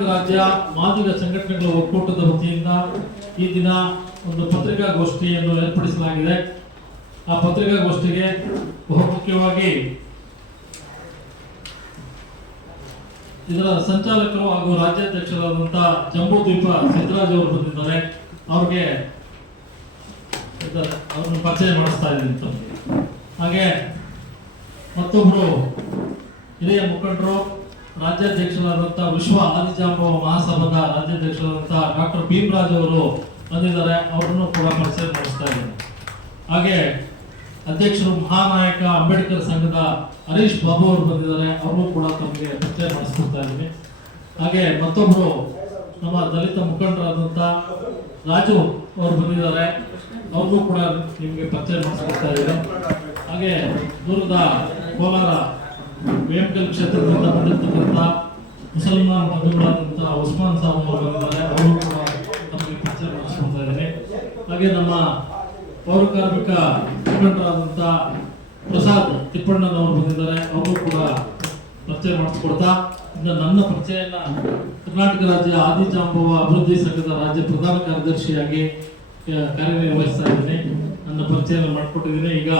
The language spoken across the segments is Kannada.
ಕರ್ನಾಟಕ ರಾಜ್ಯ ಮಾದಿಗ ಸಂಘಟನೆಗಳ ಒಕ್ಕೂಟದ ವತಿಯಿಂದ ಈ ದಿನ ಒಂದು ಪತ್ರಿಕಾಗೋಷ್ಠಿಯನ್ನು ಏರ್ಪಡಿಸಲಾಗಿದೆ. ಆ ಪತ್ರಿಕಾಗೋಷ್ಠಿಗೆ ಬಹುಮುಖ್ಯವಾಗಿ ಇದರ ಸಂಚಾಲಕರು ಹಾಗೂ ರಾಜ್ಯಾಧ್ಯಕ್ಷರಾದಂತಹ ಜಂಬೂದ್ವೀಪ ಸಿದ್ದರಾಜ್ ಅವರು ಬಂದಿದ್ದಾರೆ. ಅವ್ರಿಗೆ ಅವ್ರನ್ನ ಪರಿಚಯ ಮಾಡಿಸ್ತಾ ಇದ್ದೀನಿ. ಹಾಗೆ ಮತ್ತೊಬ್ಬರು ಹಿರಿಯ ಮುಖಂಡರು ರಾಜ್ಯಾಧ್ಯಕ್ಷರಾದಂತಹ ವಿಶ್ವ ಆದಿಜಾಂಬವ ಮಹಾಸಭಾದ ರಾಜ್ಯಾಧ್ಯಕ್ಷರಾದಂತಹ ಡಾಕ್ಟರ್ ಭೀಮರಾಜ್ ಅವರು ಬಂದಿದ್ದಾರೆ. ಅವರನ್ನು ಕೂಡ ಪರಿಚಯ ಮಾಡಿಸ್ತಾ ಇದ್ದೀನಿ. ಹಾಗೆ ಅಧ್ಯಕ್ಷರು ಮಹಾನಾಯಕ ಅಂಬೇಡ್ಕರ್ ಸಂಘದ ಹರೀಶ್ ಬಾಬು ಅವರು ಬಂದಿದ್ದಾರೆ. ಅವರು ಕೂಡ ತಮಗೆ ಪರಿಚಯ ಮಾಡಿಸ್ಕೊಡ್ತಾ ಇದ್ದೀನಿ. ಹಾಗೆ ಮತ್ತೊಬ್ಬರು ನಮ್ಮ ದಲಿತ ಮುಖಂಡರಾದಂತಹ ರಾಜು ಅವರು ಬಂದಿದ್ದಾರೆ. ಅವ್ರಿಗೂ ಕೂಡ ನಿಮಗೆ ಪರಿಚಯ ಮಾಡಿಸ್ಕೊಡ್ತಾ ಇದ್ದೀನಿ. ಹಾಗೆ ದೂರದ ಕೋಲಾರ ವೇಮಕಲ್ ಕ್ಷೇತ್ರದಿಂದ ಬಂದಿರತಕ್ಕಂಥ ಮುಸಲ್ಮಾನ್ ಬಂಧುಗಳಾದಂತಹ ಉಸ್ಮಾನ್ ಸಾಬ್ ಅವರು ಬಂದಿದ್ದಾರೆ. ಅವರು ಕೂಡ ತಮಗೆ ಪರಿಚಯ ಮಾಡಿಸ್ಕೊಡ್ತಾ ಇದ್ದೀನಿ. ಹಾಗೆ ನಮ್ಮ ಪೌರ ಕಾರ್ಮಿಕ ಮುಖಂಡರಾದಂತಹ ಪ್ರಸಾದ್ ತಿಪ್ಪಣ್ಣನವರು ಬಂದಿದ್ದಾರೆ. ಅವರು ಕೂಡ ಪರಿಚಯ ಮಾಡಿಸ್ಕೊಡ್ತಾ ನನ್ನ ಪರಿಚಯನ ಕರ್ನಾಟಕ ರಾಜ್ಯ ಆದಿಜಾಂಬವ ಅಭಿವೃದ್ಧಿ ಸಂಘದ ರಾಜ್ಯ ಪ್ರಧಾನ ಕಾರ್ಯದರ್ಶಿಯಾಗಿ ಕಾರ್ಯನಿರ್ವಹಿಸ್ತಾ ಇದ್ದೀನಿ. ನನ್ನ ಪರಿಚಯ ಮಾಡಿಕೊಟ್ಟಿದ್ದೀನಿ. ಈಗ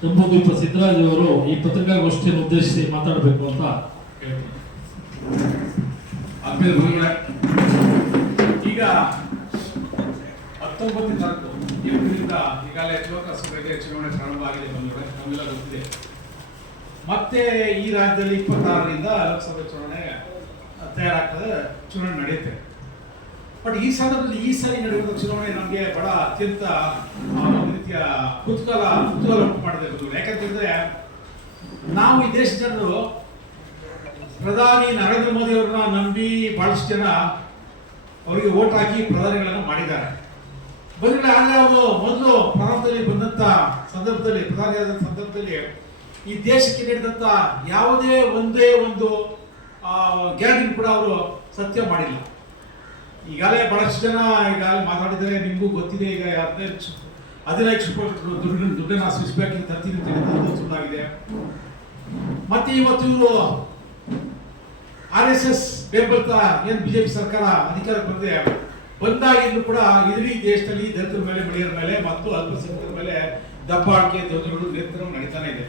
ಜಂಬೂದ್ವೀಪ ಸಿದ್ದರಾಜ್ ಅವರು ಈ ಪತ್ರಿಕಾಗೋಷ್ಠಿಯನ್ನು ಉದ್ದೇಶಿಸಿ ಮಾತಾಡಬೇಕು ಅಂತ ಹೇಳ್ತೀನಿ. ಈಗ 19ನೇ ತಾರೀಕು ಏಪ್ರಿಲಿಂದ ಈಗಾಗಲೇ ಲೋಕಸಭೆಗೆ ಚುನಾವಣೆ ಪ್ರಾರಂಭ ಆಗಿದೆ. ನಮಗೆಲ್ಲ ಗೊತ್ತಿದೆ. ಮತ್ತೆ ಈ ರಾಜ್ಯದಲ್ಲಿ 26ರಿಂದ ಲೋಕಸಭೆ ಚುನಾವಣೆ ತಯಾರಾಗ್ತದೆ, ಚುನಾವಣೆ ನಡೆಯುತ್ತೆ. ಬಟ್ ಈ ಸಂದರ್ಭದಲ್ಲಿ ಈ ಸಾರಿ ನಡೆಯುವ ಚುನಾವಣೆ ನಮಗೆ ಬಹಳ ಅತ್ಯಂತ ಒಂದು ರೀತಿಯ ಕುತೂಹಲ ಉಂಟು ಮಾಡಿದೆ. ಯಾಕಂತಂದ್ರೆ ನಾವು ಈ ದೇಶದ ಜನರು ಪ್ರಧಾನಿ ನರೇಂದ್ರ ಮೋದಿ ಅವರನ್ನ ನಂಬಿ ಬಹಳಷ್ಟು ಜನ ಅವರಿಗೆ ವೋಟ್ ಹಾಕಿ ಪ್ರಧಾನಿಗಳನ್ನು ಮಾಡಿದ್ದಾರೆ. ಬಂದ್ರೆ ಆದರೆ ಅವರು ಮೊದಲು ಪ್ರಾರಂಭದಲ್ಲಿ ಬಂದಂತ ಸಂದರ್ಭದಲ್ಲಿ ಪ್ರಧಾನಿಯಾದ ಸಂದರ್ಭದಲ್ಲಿ ಈ ದೇಶಕ್ಕೆ ನೀಡಿದಂತ ಯಾವುದೇ ಒಂದೇ ಒಂದು ಗ್ಯಾರಂಟಿ ಕೂಡ ಅವರು ಸತ್ಯ ಮಾಡಿಲ್ಲ. ಈಗಾಗಲೇ ಬಹಳಷ್ಟು ಜನ ಈಗಾಗಲೇ ಮಾತಾಡಿದರೆ, ನಿಮಗೂ ಗೊತ್ತಿದೆ. ಈಗ 15 ದುಡ್ಡನ್ನು ಸ್ವಿಸ್ ಬ್ಯಾಂಕಿಗೆ ತರ್ತೀನಿ ಅಂತ ಸುಳ್ಳಾಗಿದೆ. ಮತ್ತೆ ಇವತ್ತು ಇವರು RSS ಬೆಂಬಲಿತ ಏನು ಬಿಜೆಪಿ ಸರ್ಕಾರ ಅಧಿಕಾರಕ್ಕೆ ಬಂದಾಗಿಂದು ಕೂಡ ಇಡೀ ದೇಶದಲ್ಲಿ ದಲಿತರ ಮೇಲೆ, ಮಹಿಳೆಯರ ಮೇಲೆ ಮತ್ತು ಅಲ್ಪಸಂಖ್ಯಾತರ ಮೇಲೆ ದಬ್ಬಾಳಿಕೆ ದೊಡ್ಡಗಳು ನಿರಂತರ ನಡೀತಾನೆ ಇದೆ.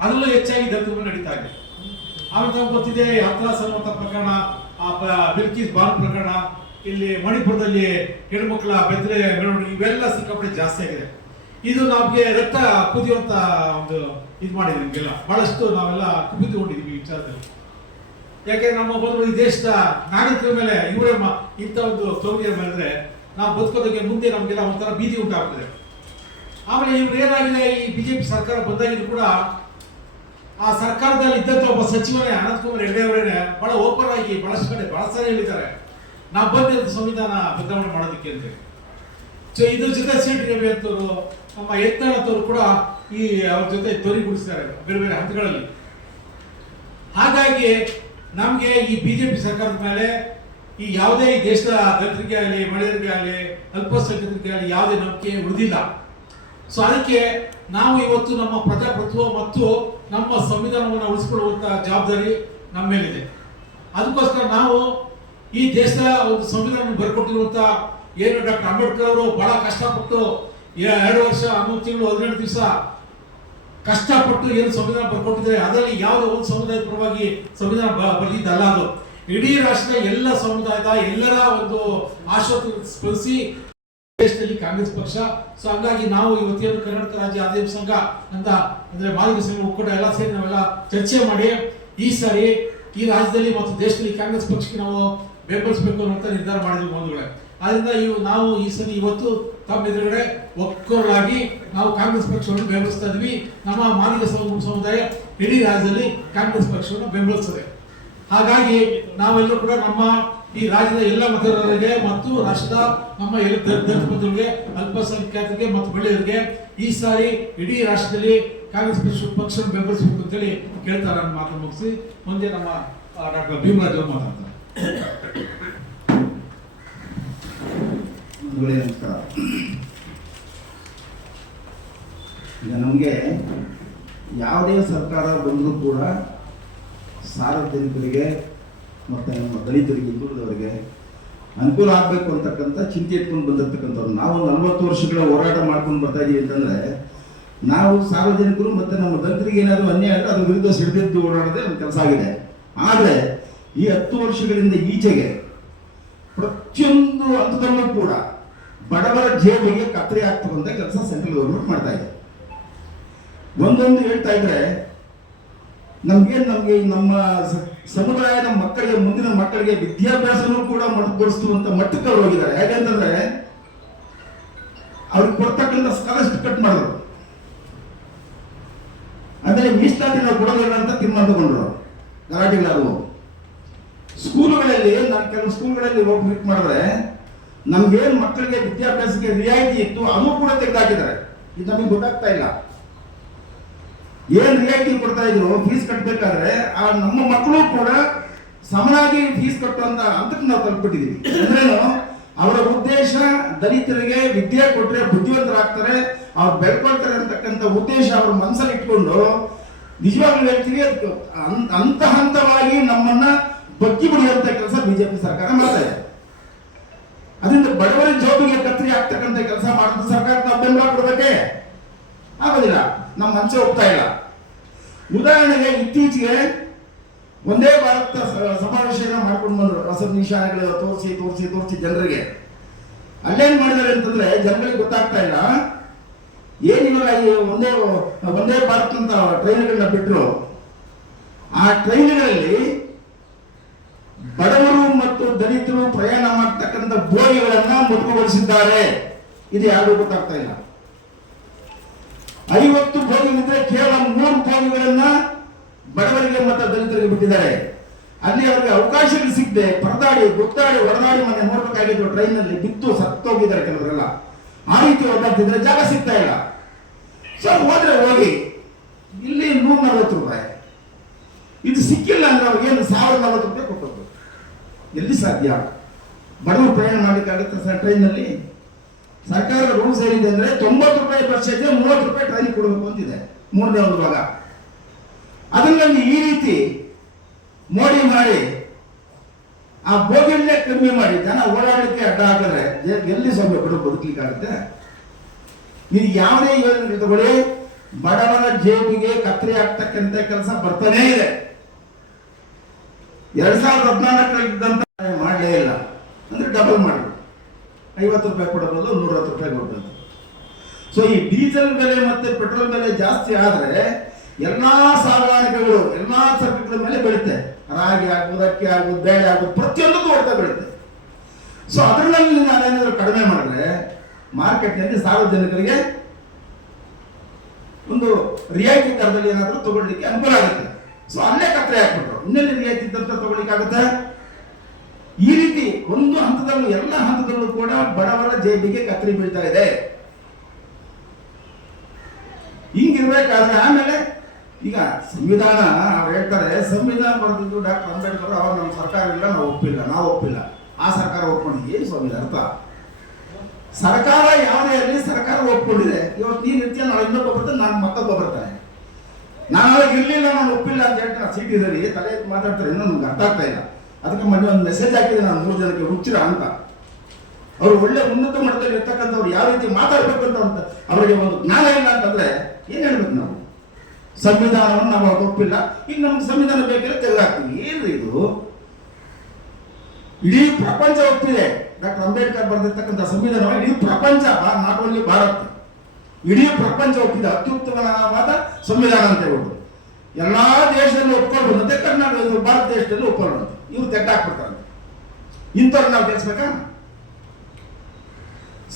ಅದರಲ್ಲೂ ಹೆಚ್ಚಾಗಿ ದಲಿತರ ಮೇಲೆ ನಡೀತಾ ಇದೆ. ಆಮೇಲೆ ತಮಗೆ ಗೊತ್ತಿದೆ ಹತ್ರಾಸ್ ಅನ್ನುವಂಥ ಪ್ರಕರಣ, ಬಿಲ್ಕಿಸ್ ಬಾಲ್ ಪ್ರಕರಣ, ಇಲ್ಲಿ ಮಣಿಪುರದಲ್ಲಿ ಹೆಣ್ಮಕ್ಳ ಬೆದ್ರೆ ಮೆರವಣಿಗೆ, ಇವೆಲ್ಲ ಸಿಕ್ಕಾಪಟ್ಟೆ ಜಾಸ್ತಿ ಆಗಿದೆ. ಇದು ನಮಗೆ ರಕ್ತ ಕುದಿಯುವಂತ ಒಂದು ಇದು ಮಾಡಿದೆ. ನಮಗೆಲ್ಲ ಬಹಳಷ್ಟು ನಾವೆಲ್ಲ ಕುಪಿತುಕೊಂಡಿದ್ವಿ ಈ ವಿಚಾರದಲ್ಲಿ. ಯಾಕೆ ನಮ್ಮ ಬಂದು ಈ ದೇಶದ ನಾಗರಿಕರ ಮೇಲೆ ಇವರೇ ಇಂಥ ಒಂದು ತೊಂದರೆ ಮಾಡಿದ್ರೆ ನಾವು ಬದುಕೋದಕ್ಕೆ ಮುಂದೆ ನಮಗೆಲ್ಲ ಒಂಥರ ಭೀತಿ ಉಂಟಾಗ್ತದೆ. ಆಮೇಲೆ ಇವ್ರು ಏನಾಗಿದೆ, ಈ ಬಿಜೆಪಿ ಸರ್ಕಾರ ಬಂದಾಗಿದ್ರು ಕೂಡ ಆ ಸರ್ಕಾರದಲ್ಲಿ ಇದ್ದಂಥ ಒಬ್ಬ ಸಚಿವನೇ ಅನಂತಕುಮಾರ್ ಹೆಗಡೆ ಅವರೇನೆ ಬಹಳ ಓಪನ್ ಆಗಿ ಬಹಳಷ್ಟು ಕಡೆ ಬಹಳ ಸಾರಿ ಹೇಳಿದ್ದಾರೆ, ನಾವು ಬಂದಿರೋದು ಸಂವಿಧಾನ ಬದಲಾವಣೆ ಮಾಡೋದಕ್ಕೆ ಅಂತ. ಸೊ ಇದ್ರ ಜೊತೆ ಸೀಟ್ ರವಿ ಅಂತವರು, ನಮ್ಮ ಯತ್ನಾಳ್ ಅಂತವರು ಕೂಡ ಈ ಅವ್ರ ಜೊತೆ ತೊರಿಗೂಡಿಸ್ತಾರೆ ಬೇರೆ ಬೇರೆ ಹಂತಗಳಲ್ಲಿ. ಹಾಗಾಗಿ ನಮಗೆ ಈ ಬಿಜೆಪಿ ಸರ್ಕಾರದ ಮೇಲೆ ಈ ಯಾವುದೇ ಈ ದೇಶದ ದಲಿತರಿಗೆ ಆಗಲಿ, ಮಹಿಳೆಯರಿಗೆ ಆಗಲಿ, ಅಲ್ಪಸಂಖ್ಯಾತರಿಗೆ ಆಗಲಿ ಯಾವುದೇ ನಂಬಿಕೆ ಉಳಿದಿಲ್ಲ. ಸೊ ಅದಕ್ಕೆ ನಾವು ಇವತ್ತು ನಮ್ಮ ಪ್ರಜಾಪ್ರಭುತ್ವ ಮತ್ತು ನಮ್ಮ ಸಂವಿಧಾನವನ್ನು ಉಳಿಸಿಕೊಳ್ಳುವಂತ ಜವಾಬ್ದಾರಿ ನಮ್ಮ ಮೇಲಿದೆ. ಅದಕ್ಕೋಸ್ಕರ ನಾವು ಈ ದೇಶದ ಒಂದು ಸಂವಿಧಾನ ಬರ್ಕೊಟ್ಟಿರುವಂತ ಏನು ಡಾಕ್ಟರ್ ಅಂಬೇಡ್ಕರ್ ಅವರು ಬಹಳ ಕಷ್ಟಪಟ್ಟು 2 ವರ್ಷ 3 ತಿಂಗಳು 18 ದಿವಸ ಕಷ್ಟಪಟ್ಟು ಏನು ಸಂವಿಧಾನ ಬರ್ಕೊಟ್ಟಿದ್ದಾರೆ, ಅದರಲ್ಲಿ ಯಾವುದೋ ಒಂದು ಸಮುದಾಯದ ಪರವಾಗಿ ಸಂವಿಧಾನ ಬರೆದಿದ್ದಲ್ಲ. ಅದು ಇಡೀ ರಾಷ್ಟ್ರದ ಎಲ್ಲ ಸಮುದಾಯದ ಎಲ್ಲರ ಒಂದು ಆಶೋತ್ತರವನ್ನು ಸ್ಪರ್ಶಿ ದೇಶದಲ್ಲಿ ಕಾಂಗ್ರೆಸ್ ಪಕ್ಷ. ಸೊ ಹಂಗಾಗಿ ನಾವು ಇವತ್ತೇನು ಕರ್ನಾಟಕ ರಾಜ್ಯ ಆದಿವಾಸಿ ಸಂಘ ಅಂತ ಅಂದ್ರೆ ಮಾದಿಗ ಸಂಘ ಒಕ್ಕೂಟ ಎಲ್ಲ ಸೇರಿ ನಾವೆಲ್ಲ ಚರ್ಚೆ ಮಾಡಿ ಈ ಸಾರಿ ಈ ರಾಜ್ಯದಲ್ಲಿ ಮತ್ತು ದೇಶದಲ್ಲಿ ಕಾಂಗ್ರೆಸ್ ಪಕ್ಷಕ್ಕೆ ನಾವು ಬೆಂಬಲಿಸಬೇಕು ಅನ್ನುವಂತ ನಿರ್ಧಾರ ಮಾಡಿದ್ವಿ ಬಂಧುಗಳೇ. ಆದ್ರಿಂದ ನಾವು ಈ ಸರಿ ಇವತ್ತು ತಮ್ಮ ಎದುರುಗಡೆ ಒಕ್ಕೂಟರಾಗಿ ನಾವು ಕಾಂಗ್ರೆಸ್ ಪಕ್ಷವನ್ನು ಬೆಂಬಲಿಸ್ತಾ ಇದ್ವಿ. ನಮ್ಮ ಮಾದಿಗ ಸಮುದಾಯ ಇಡೀ ರಾಜ್ಯದಲ್ಲಿ ಕಾಂಗ್ರೆಸ್ ಪಕ್ಷವನ್ನು ಬೆಂಬಲಿಸ್ತದೆ. ಹಾಗಾಗಿ ನಾವೆಲ್ಲರೂ ಕೂಡ ನಮ್ಮ ಈ ರಾಜ್ಯದ ಎಲ್ಲ ಮತದಾರರಿಗೆ ಮತ್ತು ರಾಷ್ಟ್ರದ ನಮ್ಮ ಎಲ್ಲ ದಲಿತ ಬಂಧುಗಳಿಗೆ, ಅಲ್ಪಸಂಖ್ಯಾತರಿಗೆ ಮತ್ತು ಮಹಿಳೆಯರಿಗೆ ಈ ಸಾರಿ ಇಡೀ ರಾಷ್ಟ್ರದಲ್ಲಿ ಕಾಂಗ್ರೆಸ್ ಪಕ್ಷವನ್ನು ಬೆಂಬಲಿಸಬೇಕು ಅಂತೇಳಿ ಕೇಳ್ತಾರೆ. ನನ್ನ ಮಾತು ಮುಗಿಸಿ ಮುಂದೆ ನಮ್ಮ ಡಾಕ್ಟರ್ ಭೀಮರಾಜ್ ಅವರು ಮಾತಾಡ್ತಾರೆ. ನಮಸ್ಕಾರ. ಈಗ ನಮಗೆ ಯಾವುದೇ ಸರ್ಕಾರ ಬಂದರೂ ಕೂಡ ಸಾರ್ವಜನಿಕರಿಗೆ ಮತ್ತು ನಮ್ಮ ದಲಿತರಿಗೆ, ಹಿಂದುಳಿದವರಿಗೆ ಅನುಕೂಲ ಆಗಬೇಕು ಅಂತಕ್ಕಂಥ ಚಿಂತೆ ಇಟ್ಕೊಂಡು ಬಂದಿರ್ತಕ್ಕಂಥವ್ರು. ನಾವು 40 ವರ್ಷಗಳ ಹೋರಾಟ ಮಾಡ್ಕೊಂಡು ಬರ್ತಾ ಇದೀವಿ ಅಂತಂದರೆ ನಾವು ಸಾರ್ವಜನಿಕರು ಮತ್ತು ನಮ್ಮ ದಲಿತರಿಗೆ ಏನಾದರೂ ಅನ್ಯಾಯ ಆದರೆ ಅದ್ರ ವಿರುದ್ಧ ಸಿಡಿದೆದ್ದು ಓಡಾಡೋದೇ ಒಂದು ಕೆಲಸ ಆಗಿದೆ. ಆದರೆ ಈ 10 ವರ್ಷಗಳಿಂದ ಈಚೆಗೆ ಪ್ರತಿಯೊಂದು ಹಂತದಲ್ಲೂ ಕೂಡ ಬಡವರ ಜೇಬಿಗೆ ಕತ್ತರಿ ಆಗ್ತಕ್ಕಂಥ ಕೆಲಸ ಸೆಂಟ್ರಲ್ ಗೌರ್ಮೆಂಟ್ ಮಾಡ್ತಾ ಇದೆ. ಒಂದೊಂದು ಹೇಳ್ತಾ ಇದ್ರೆ ನಮಗೆ ನಮ್ಮ ಸಮುದಾಯದ ಮಕ್ಕಳಿಗೆ, ಮುಂದಿನ ಮಕ್ಕಳಿಗೆ ವಿದ್ಯಾಭ್ಯಾಸನೂ ಕೂಡ ಮೊಟಕುಗೊಳಿಸುವಂತ ಮಟ್ಟಕ್ಕೆ ಅವ್ರು ಹೋಗಿದ್ದಾರೆ. ಯಾಕೆಂತಂದ್ರೆ ಅವ್ರಿಗೆ ಕೊಡ್ತಕ್ಕಂಥ ಸ್ಕಾಲರ್ಶಿಪ್ ಕಟ್ ಮಾಡಿದ್ರು, ಆಮೇಲೆ ಮೀಸಲಾತಿ ನಾವು ಕೊಡೋದಿಲ್ಲ ಅಂತ ತೀರ್ಮಾನ ತಗೊಂಡ್ರು. ಗಲಾಟೆಗಳಾದವು ಸ್ಕೂಲುಗಳಲ್ಲಿ. ನಾನು ಕೆಲವು ಸ್ಕೂಲ್ಗಳಲ್ಲಿ ಹೋಗಿ ಮೀಟ್ ಮಾಡಿದ್ರೆ ನಮ್ಗೇನು ಮಕ್ಕಳಿಗೆ ವಿದ್ಯಾಭ್ಯಾಸಕ್ಕೆ ರಿಯಾಯಿತಿ ಇತ್ತು ಅದು ಕೂಡ ತೆಗೆದುಹಾಕಿದ್ದಾರೆ. ಇದು ನಮಗೆ ಗೊತ್ತಾಗ್ತಾ ಇಲ್ಲ. ಏನ್ ರಿಯಾಯಿತಿ ಕೊಡ್ತಾ ಇದ್ರು ಫೀಸ್ ಕಟ್ಟಬೇಕಾದ್ರೆ ಆ ನಮ್ಮ ಮಕ್ಕಳು ಕೂಡ ಸಮನಾಗಿ ಫೀಸ್ ಕಟ್ಟುವಂತ ಹಂತಕ್ಕೆ ನಾವು ತಲುಪಿಟ್ಟಿದೀವಿ. ಅಂದ್ರೇನು, ಅವರ ಉದ್ದೇಶ ದಲಿತರಿಗೆ ವಿದ್ಯೆ ಕೊಟ್ರೆ ಬುದ್ಧಿವಂತರಾಗ್ತಾರೆ, ಅವ್ರು ಬೆಳ್ಕೊಳ್ತಾರೆ ಅಂತಕ್ಕಂಥ ಉದ್ದೇಶ ಅವ್ರ ಮನಸ್ಸಲ್ಲಿ ಇಟ್ಕೊಂಡು ನಿಜವಾಗ್ಲೂ ಹೇಳ್ತೀವಿ ಹಂತ ಹಂತವಾಗಿ ನಮ್ಮನ್ನ ಬಗ್ಗಿ ಬಿಡುವಂತ ಕೆಲಸ ಬಿಜೆಪಿ ಸರ್ಕಾರ ಮಾಡ್ತಾ ಇದೆ. ಅದರಿಂದ ಬಡವರ ಜೋಬಿಗೆ ಕತ್ತರಿ ಆಗ್ತಕ್ಕಂಥ ಕೆಲಸ ಮಾಡಿದ ಸರ್ಕಾರಕ್ಕೆ ನಾವು ಬೆಂಬಲ ಕೊಡಬೇಕೆ? ಆಗೋದಿಲ್ಲ. ನಮ್ಮ ಮನಸ್ಸೇ ಹೋಗ್ತಾ ಇಲ್ಲ. ಉದಾಹರಣೆಗೆ ಇತ್ತೀಚೆಗೆ ಒಂದೇ ಭಾರತ ಸಮಾವೇಶನ ಮಾಡ್ಕೊಂಡು ಬಂದ್ರು. ಹೊಸ ನಿಶಾನೆಗಳು ತೋರಿಸಿ ಜನರಿಗೆ ಅಲ್ಲೇನ್ ಮಾಡಿದ್ದಾರೆ ಅಂತಂದ್ರೆ ಜನಗಳಿಗೆ ಗೊತ್ತಾಗ್ತಾ ಇಲ್ಲ. ಏನಿಲ್ಲ, ಈ ಒಂದೇ ಭಾರತ ಅಂತ ಟ್ರೈನ್ಗಳನ್ನ ಬಿಟ್ಟರು. ಆ ಟ್ರೈನ್ಗಳಲ್ಲಿ ಬಡವರು ಮತ್ತು ದಲಿತರು ಪ್ರಯಾಣ ಮಾಡ್ತಕ್ಕಂಥ ಬೋಗಿಗಳನ್ನ ಮೊಟಕುಗೊಳಿಸಿದ್ದಾರೆ. ಇದು ಯಾರಿಗೂ ಗೊತ್ತಾಗ್ತಾ ಇಲ್ಲ. 50 ಬೋಗಿಗಳಿದ್ರೆ ಕೇವಲ 3 ಬೋಗಿಗಳನ್ನ ಬಡವರಿಗೆ ಮತ್ತು ದಲಿತರಿಗೆ ಬಿಟ್ಟಿದ್ದಾರೆ. ಅಲ್ಲಿ ಅವರಿಗೆ ಅವಕಾಶಗಳು ಸಿಗದೆ ಪರದಾಡಿ ಗುದ್ದಾಡಿ ಹೊಡೆದಾಡಿ ಮನೆ ನೋಡ್ಬೇಕಾಗಿದ್ರು. ಟ್ರೈನ್ ನಲ್ಲಿ ಬಿದ್ದು ಸತ್ತೋಗಿದ್ದಾರೆ ಕೆಲವರೆಲ್ಲ. ಆ ರೀತಿ ಓಡಾಡ್ತಿದ್ರೆ ಜಾಗ ಸಿಗ್ತಾ ಇಲ್ಲ. ಸೊ ಹೋದ್ರೆ ಹೋಗಿ ಇಲ್ಲಿ 140 ರೂಪಾಯಿ, ಇದು ಸಿಕ್ಕಿಲ್ಲ ಅಂದ್ರೆ ಅವ್ರಿಗೆ 1040 ರೂಪಾಯಿ ಕೊಟ್ಟದ್ದು. ಎಲ್ಲಿ ಸಾಧ್ಯ? ಬಡವರು ಪ್ರಯಾಣ ಮಾಡ್ಲಿಕ್ಕಾಗುತ್ತೆ ಸರ್ ಟ್ರೈನ್ ನಲ್ಲಿ? ಸರ್ಕಾರದ ರೂಲ್ಸ್ ಏನಿದೆ ಅಂದ್ರೆ 90 ರೂಪಾಯಿ ಬಸ್ಸಿಗೆ 30 ರೂಪಾಯಿ ಟ್ರೈನ್ ಕೊಡಬೇಕು ಅಂತಿದೆ, 3ನೇ ಒಂದು ಭಾಗ. ಅದರಲ್ಲಿ ಈ ರೀತಿ ಮೋಡಿ ಮಾಡಿ ಆ ಬೋಗಿಯನ್ನೇ ಕಮ್ಮಿ ಮಾಡಿ ಜನ ಓಡಾಡಲಿಕ್ಕೆ ಅಡ್ಡ ಹಾಕಿದ್ರೆ ಎಲ್ಲಿ ಸ್ವಲ್ಪ ಬದುಕಲಿಕ್ಕಾಗುತ್ತೆ? ನೀವು ಯಾವುದೇ ಯೋಜನೆ ತಗೊಳ್ಳಿ, ಬಡವರ ಜೇಬಿಗೆ ಕತ್ತರಿ ಆಗ್ತಕ್ಕಂಥ ಕೆಲಸ ಬರ್ತಾನೇ ಇದೆ. 2014 ಮಾಡಲೇ ಇಲ್ಲ ಅಂದ್ರೆ ಡಬಲ್ ಮಾಡಿ 50 ರೂಪಾಯಿ ಕೊಡಬಹುದು, 110 ರೂಪಾಯಿ ಕೊಡಬಹುದು. ಸೊ ಈ ಡೀಸೆಲ್ ಬೆಲೆ ಮತ್ತೆ ಪೆಟ್ರೋಲ್ ಬೆಲೆ ಜಾಸ್ತಿ ಆದ್ರೆ ಎಲ್ಲಾ ಸಾಗಾಣಿಕೆಗಳು ಎಲ್ಲಾ ಸರಕುಗಳ ಮೇಲೆ ಬೀಳುತ್ತೆ. ರಾಗಿ ಆಗ್ಬೋದು, ಅಕ್ಕಿ ಆಗ್ಬೋದು, ಬೇಳೆ ಆಗ್ಬೋದು, ಪ್ರತಿಯೊಂದಕ್ಕೂ ಹೊಡೆತ ಬೀಳುತ್ತೆ. ಸೊ ಅದರಲ್ಲಿ ನಾನೇನಾದ್ರೂ ಕಡಿಮೆ ಮಾಡಿದ್ರೆ ಮಾರ್ಕೆಟ್ನಲ್ಲಿ ಸಾರ್ವಜನಿಕರಿಗೆ ಒಂದು ರಿಯಾಯಿತಿ ದರದಲ್ಲಿ ಏನಾದರೂ ತಗೊಳ್ಳಿಕ್ಕೆ ಅನುಕೂಲ ಆಗುತ್ತೆ. ಸೊ ಅಲ್ಲೇ ಕತ್ತರಿ ಹಾಕ್ಬಿಟ್ರು, ಇನ್ನೆಲ್ಲಿ ರಿಯಾಯಿತಿ ದರ ತಗೊಳ್ಳಿಕ್ಕೆ ಆಗುತ್ತೆ? ಈ ರೀತಿ ಒಂದು ಹಂತದಲ್ಲೂ ಎಲ್ಲ ಹಂತದಲ್ಲೂ ಕೂಡ ಬಡವರ ಜೇಬಿಗೆ ಕತ್ತರಿ ಬೀಳ್ತಾ ಇದೆ. ಹಿಂಗಿರ್ಬೇಕಾದ್ರೆ ಆಮೇಲೆ ಈಗ ಸಂವಿಧಾನ ಅವ್ರು ಹೇಳ್ತಾರೆ, ಸಂವಿಧಾನ ಬರೆದಿದ್ದು ಡಾಕ್ಟರ್ ಅಂಬೇಡ್ಕರ್, ಅವಾಗ ನಮ್ಮ ಸರ್ಕಾರ ಇಲ್ಲ, ನಾವು ಒಪ್ಪಿಲ್ಲ, ಆ ಸರ್ಕಾರ ಒಪ್ಕೊಂಡು. ಏನು ಸಂವಿಧಾನ ಅರ್ಥ? ಸರ್ಕಾರ ಯಾವುದೇ ಆಗಲಿ ಸರ್ಕಾರ ಒಪ್ಕೊಂಡಿದೆ. ಇವತ್ತು ನೀನು ಇರ್ತೀಯ, ನಾಳೆ ಇನ್ನೊಬ್ಬ ಬರ್ತಾನೆ, ನಾನು ಮತ್ತೊಬ್ಬ ಬರ್ತಾನೆ. ನಾನು ಅವಾಗ ಇರ್ಲಿಲ್ಲ, ನಾನು ಒಪ್ಪಿಲ್ಲ ಅಂತ ಹೇಳ್ತಾರೆ. ಸೀಟಿದಲ್ಲಿ ತಲೆ ಮಾತಾಡ್ತಾರೆ, ಇನ್ನೂ ನಮ್ಗೆ ಅರ್ಥ ಆಗ್ತಾ ಇಲ್ಲ. ಅದಕ್ಕೆ ಮೊನ್ನೆ ಒಂದು ಮೆಸೇಜ್ ಹಾಕಿದೆ ನಾನು 3 ಜನಕ್ಕೆ, ಹುಚ್ಚಿರ ಅಂತ. ಅವರು ಒಳ್ಳೆ ಉನ್ನತ ಮಟ್ಟದಲ್ಲಿ ಇರ್ತಕ್ಕಂಥವ್ರು ಯಾವ ರೀತಿ ಮಾತಾಡ್ಬೇಕು ಅಂತ ಅವರಿಗೆ ಒಂದು ಜ್ಞಾನ ಇಲ್ಲ ಅಂತಂದ್ರೆ ಏನ್ ಹೇಳ್ಬೇಕು ನಾವು? ಸಂವಿಧಾನವನ್ನು ನಾವು ಒಪ್ಪಿಲ್ಲ, ಈಗ ನಮ್ಗೆ ಸಂವಿಧಾನ ಬೇಕಿದ್ರೆ ತೆಗೆದಾಕ್ತೀವಿ. ಏನ್ರಿ ಇದು? ಇಡೀ ಪ್ರಪಂಚ ಒಪ್ಪಿದೆ. ಡಾಕ್ಟರ್ ಅಂಬೇಡ್ಕರ್ ಬರೆದಿರ್ತಕ್ಕಂಥ ಸಂವಿಧಾನ ಇಡೀ ಪ್ರಪಂಚ, ನಾಟ್ ಓನ್ಲಿ ಭಾರತ, ಇಡೀ ಪ್ರಪಂಚ ಒಪ್ಪಿದೆ. ಅತ್ಯುತ್ತಮವಾದ ಸಂವಿಧಾನ ಅಂತ ಹೇಳ್ಬೋದು. ಎಲ್ಲಾ ದೇಶದಲ್ಲೂ ಒಪ್ಕೊಳ್ಳುವಂತೆ ಕರ್ನಾಟಕ ಭಾರತ ದೇಶದಲ್ಲಿ ಒಪ್ಕೊಳ್ಳುವಂತೆ ಇವ್ರು ತೆಗ್ದಾಕ್ಬಿಡ್ತಾರೆ. ಇಂಥವ್ರು ನಾವು ತಿಳಿಸ್ಬೇಕಾ?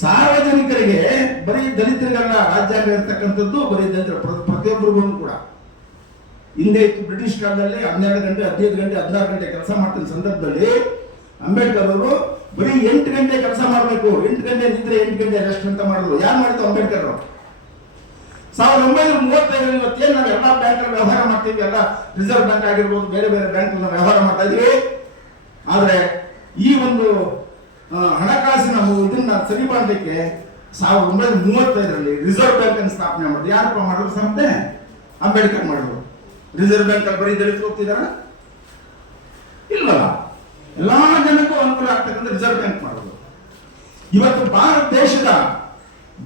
ಸಾರ್ವಜನಿಕರಿಗೆ ಬರೀ ದಲಿತರಿಗೆಲ್ಲ ರಾಜ್ಯಾಂಗ ಇರ್ತಕ್ಕಂಥದ್ದು ಬರೀ ದಲಿತರ ಪ್ರತಿಯೊಬ್ಬರಿಗೂ ಕೂಡ. ಹಿಂದೆ ಇತ್ತು ಬ್ರಿಟಿಷ್ ಕಾಲದಲ್ಲಿ 12 ಗಂಟೆ 15 ಗಂಟೆ 16 ಗಂಟೆ ಕೆಲಸ ಮಾಡ್ತಿದ್ದ ಸಂದರ್ಭದಲ್ಲಿ ಅಂಬೇಡ್ಕರ್ ಅವರು ಬರೀ 8 ಗಂಟೆ ಕೆಲಸ ಮಾಡಬೇಕು, 8 ಗಂಟೆ ನಿದ್ರೆ 8 ಗಂಟೆ ರೆಸ್ಟ್ ಅಂತ ಮಾಡಿದ್ರು. ಯಾರು ಮಾಡ್ತಾವ? ಅಂಬೇಡ್ಕರ್ ಅವರು. 1935 ಇವತ್ತೇನು ನಾವು ಎಲ್ಲ ಬ್ಯಾಂಕ್ ವ್ಯವಹಾರ ಮಾಡ್ತೀವಿ, ಎಲ್ಲ ರಿಸರ್ವ್ ಬ್ಯಾಂಕ್ ಆಗಿರ್ಬೋದು, ಬೇರೆ ಬೇರೆ ಬ್ಯಾಂಕ್ ವ್ಯವಹಾರ ಮಾಡ್ತಾ ಇದೀವಿ. ಆದ್ರೆ ಈ ಒಂದು ಹಣಕಾಸಿನ ಇದನ್ನ ಸರಿ ಮಾಡಲಿಕ್ಕೆ 1935ರಲ್ಲಿ ರಿಸರ್ವ್ ಬ್ಯಾಂಕ್ ಅನ್ನು ಸ್ಥಾಪನೆ ಮಾಡಿದ್ರು. ಯಾರಪ್ಪ ಮಾಡಿದ್ರು ಸಂಸ್ಥೆ? ಅಂಬೇಡ್ಕರ್ ಮಾಡಿದ್ರು. ರಿಸರ್ವ್ ಬ್ಯಾಂಕ್ ಅಲ್ಲಿ ಬರೀ ದಲಿತರು ಹೋಗ್ತಿದಾರ? ಇಲ್ವಲ್ಲ. ಎಲ್ಲಾ ಜನಕ್ಕೂ ಅನುಕೂಲ ಆಗ್ತಕ್ಕಂಥ ರಿಸರ್ವ್ ಬ್ಯಾಂಕ್ ಮಾಡೋದು. ಇವತ್ತು ಭಾರತ ದೇಶದ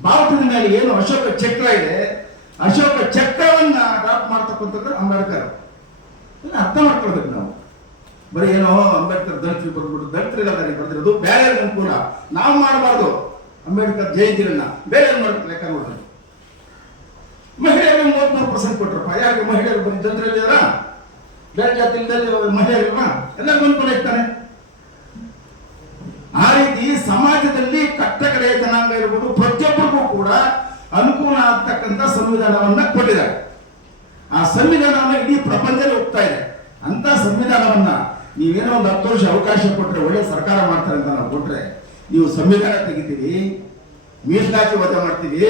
ಬಾವುಟದ ಮೇಲೆ ಏನು ಅಶೋಕ ಚಕ್ರ ಇದೆ, ಅಶೋಕ ಚಕ್ರವನ್ನ ಅಡಾಪ್ಟ್ ಮಾಡ್ತಕ್ಕಂಥದ್ದು ಅಂಬೇಡ್ಕರ್. ಅರ್ಥ ಮಾಡ್ಕೊಳ್ಬೇಕು ನಾವು. ಬರೀ ಏನೋ ಅಂಬೇಡ್ಕರ್ ದಲಿತರು ಬರ್ಬಿಟ್ಟು ದಲಿತರಿಲ್ಲ ಬರ್ದಿರೋದು, ಬೇರೆ ಅನುಕೂಲ ನಾವು ಮಾಡಬಾರ್ದು. ಅಂಬೇಡ್ಕರ್ ಜಯಂತಿಗಳನ್ನ ಬೇರೆ ಮಾಡ್ಬೇಕು, ಲೆಕ್ಕ ನೋಡ್ರಿ. ಮಹಿಳೆಯರಿಗೆ 33% ಕೊಟ್ರಪ್ಪ. ಯಾಕೆ ಮಹಿಳೆಯರು ಬರೀ ದಲಿತರಿದ್ದಾರ? ಬೇರೆ ಜಾತಿ ಇಲ್ಲದಲ್ಲಿ ಮಹಿಳೆಯರಿಲ್ವಾ? ಎಲ್ಲರಿಗೂ ಅನುಕೂಲ ಇರ್ತಾನೆ. ಆ ರೀತಿ ಸಮಾಜದಲ್ಲಿ ಕಟ್ಟಕಡೆಯ ಜನಾಂಗ ಇರ್ಬೋದು, ಪ್ರತಿಯೊಬ್ಬರಿಗೂ ಕೂಡ ಅನುಕೂಲ ಆಗ್ತಕ್ಕಂಥ ಸಂವಿಧಾನವನ್ನ ಕೊಟ್ಟಿದ್ದಾರೆ. ಆ ಸಂವಿಧಾನವನ್ನ ಇಡೀ ಪ್ರಪಂಚದಲ್ಲಿ ಹೋಗ್ತಾ ಇದೆ. ಅಂತ ಸಂವಿಧಾನವನ್ನ ನೀವೇನೋ ಒಂದು 10 ವರ್ಷ ಅವಕಾಶ ಕೊಟ್ಟರೆ ಒಳ್ಳೆ ಸರ್ಕಾರ ಮಾಡ್ತಾರೆ ಅಂತ ನಾವು ಕೊಟ್ರೆ, ನೀವು ಸಂವಿಧಾನ ತೆಗಿತೀವಿ, ಮೀಸಲಾತಿ ವಜಾ ಮಾಡ್ತೀವಿ,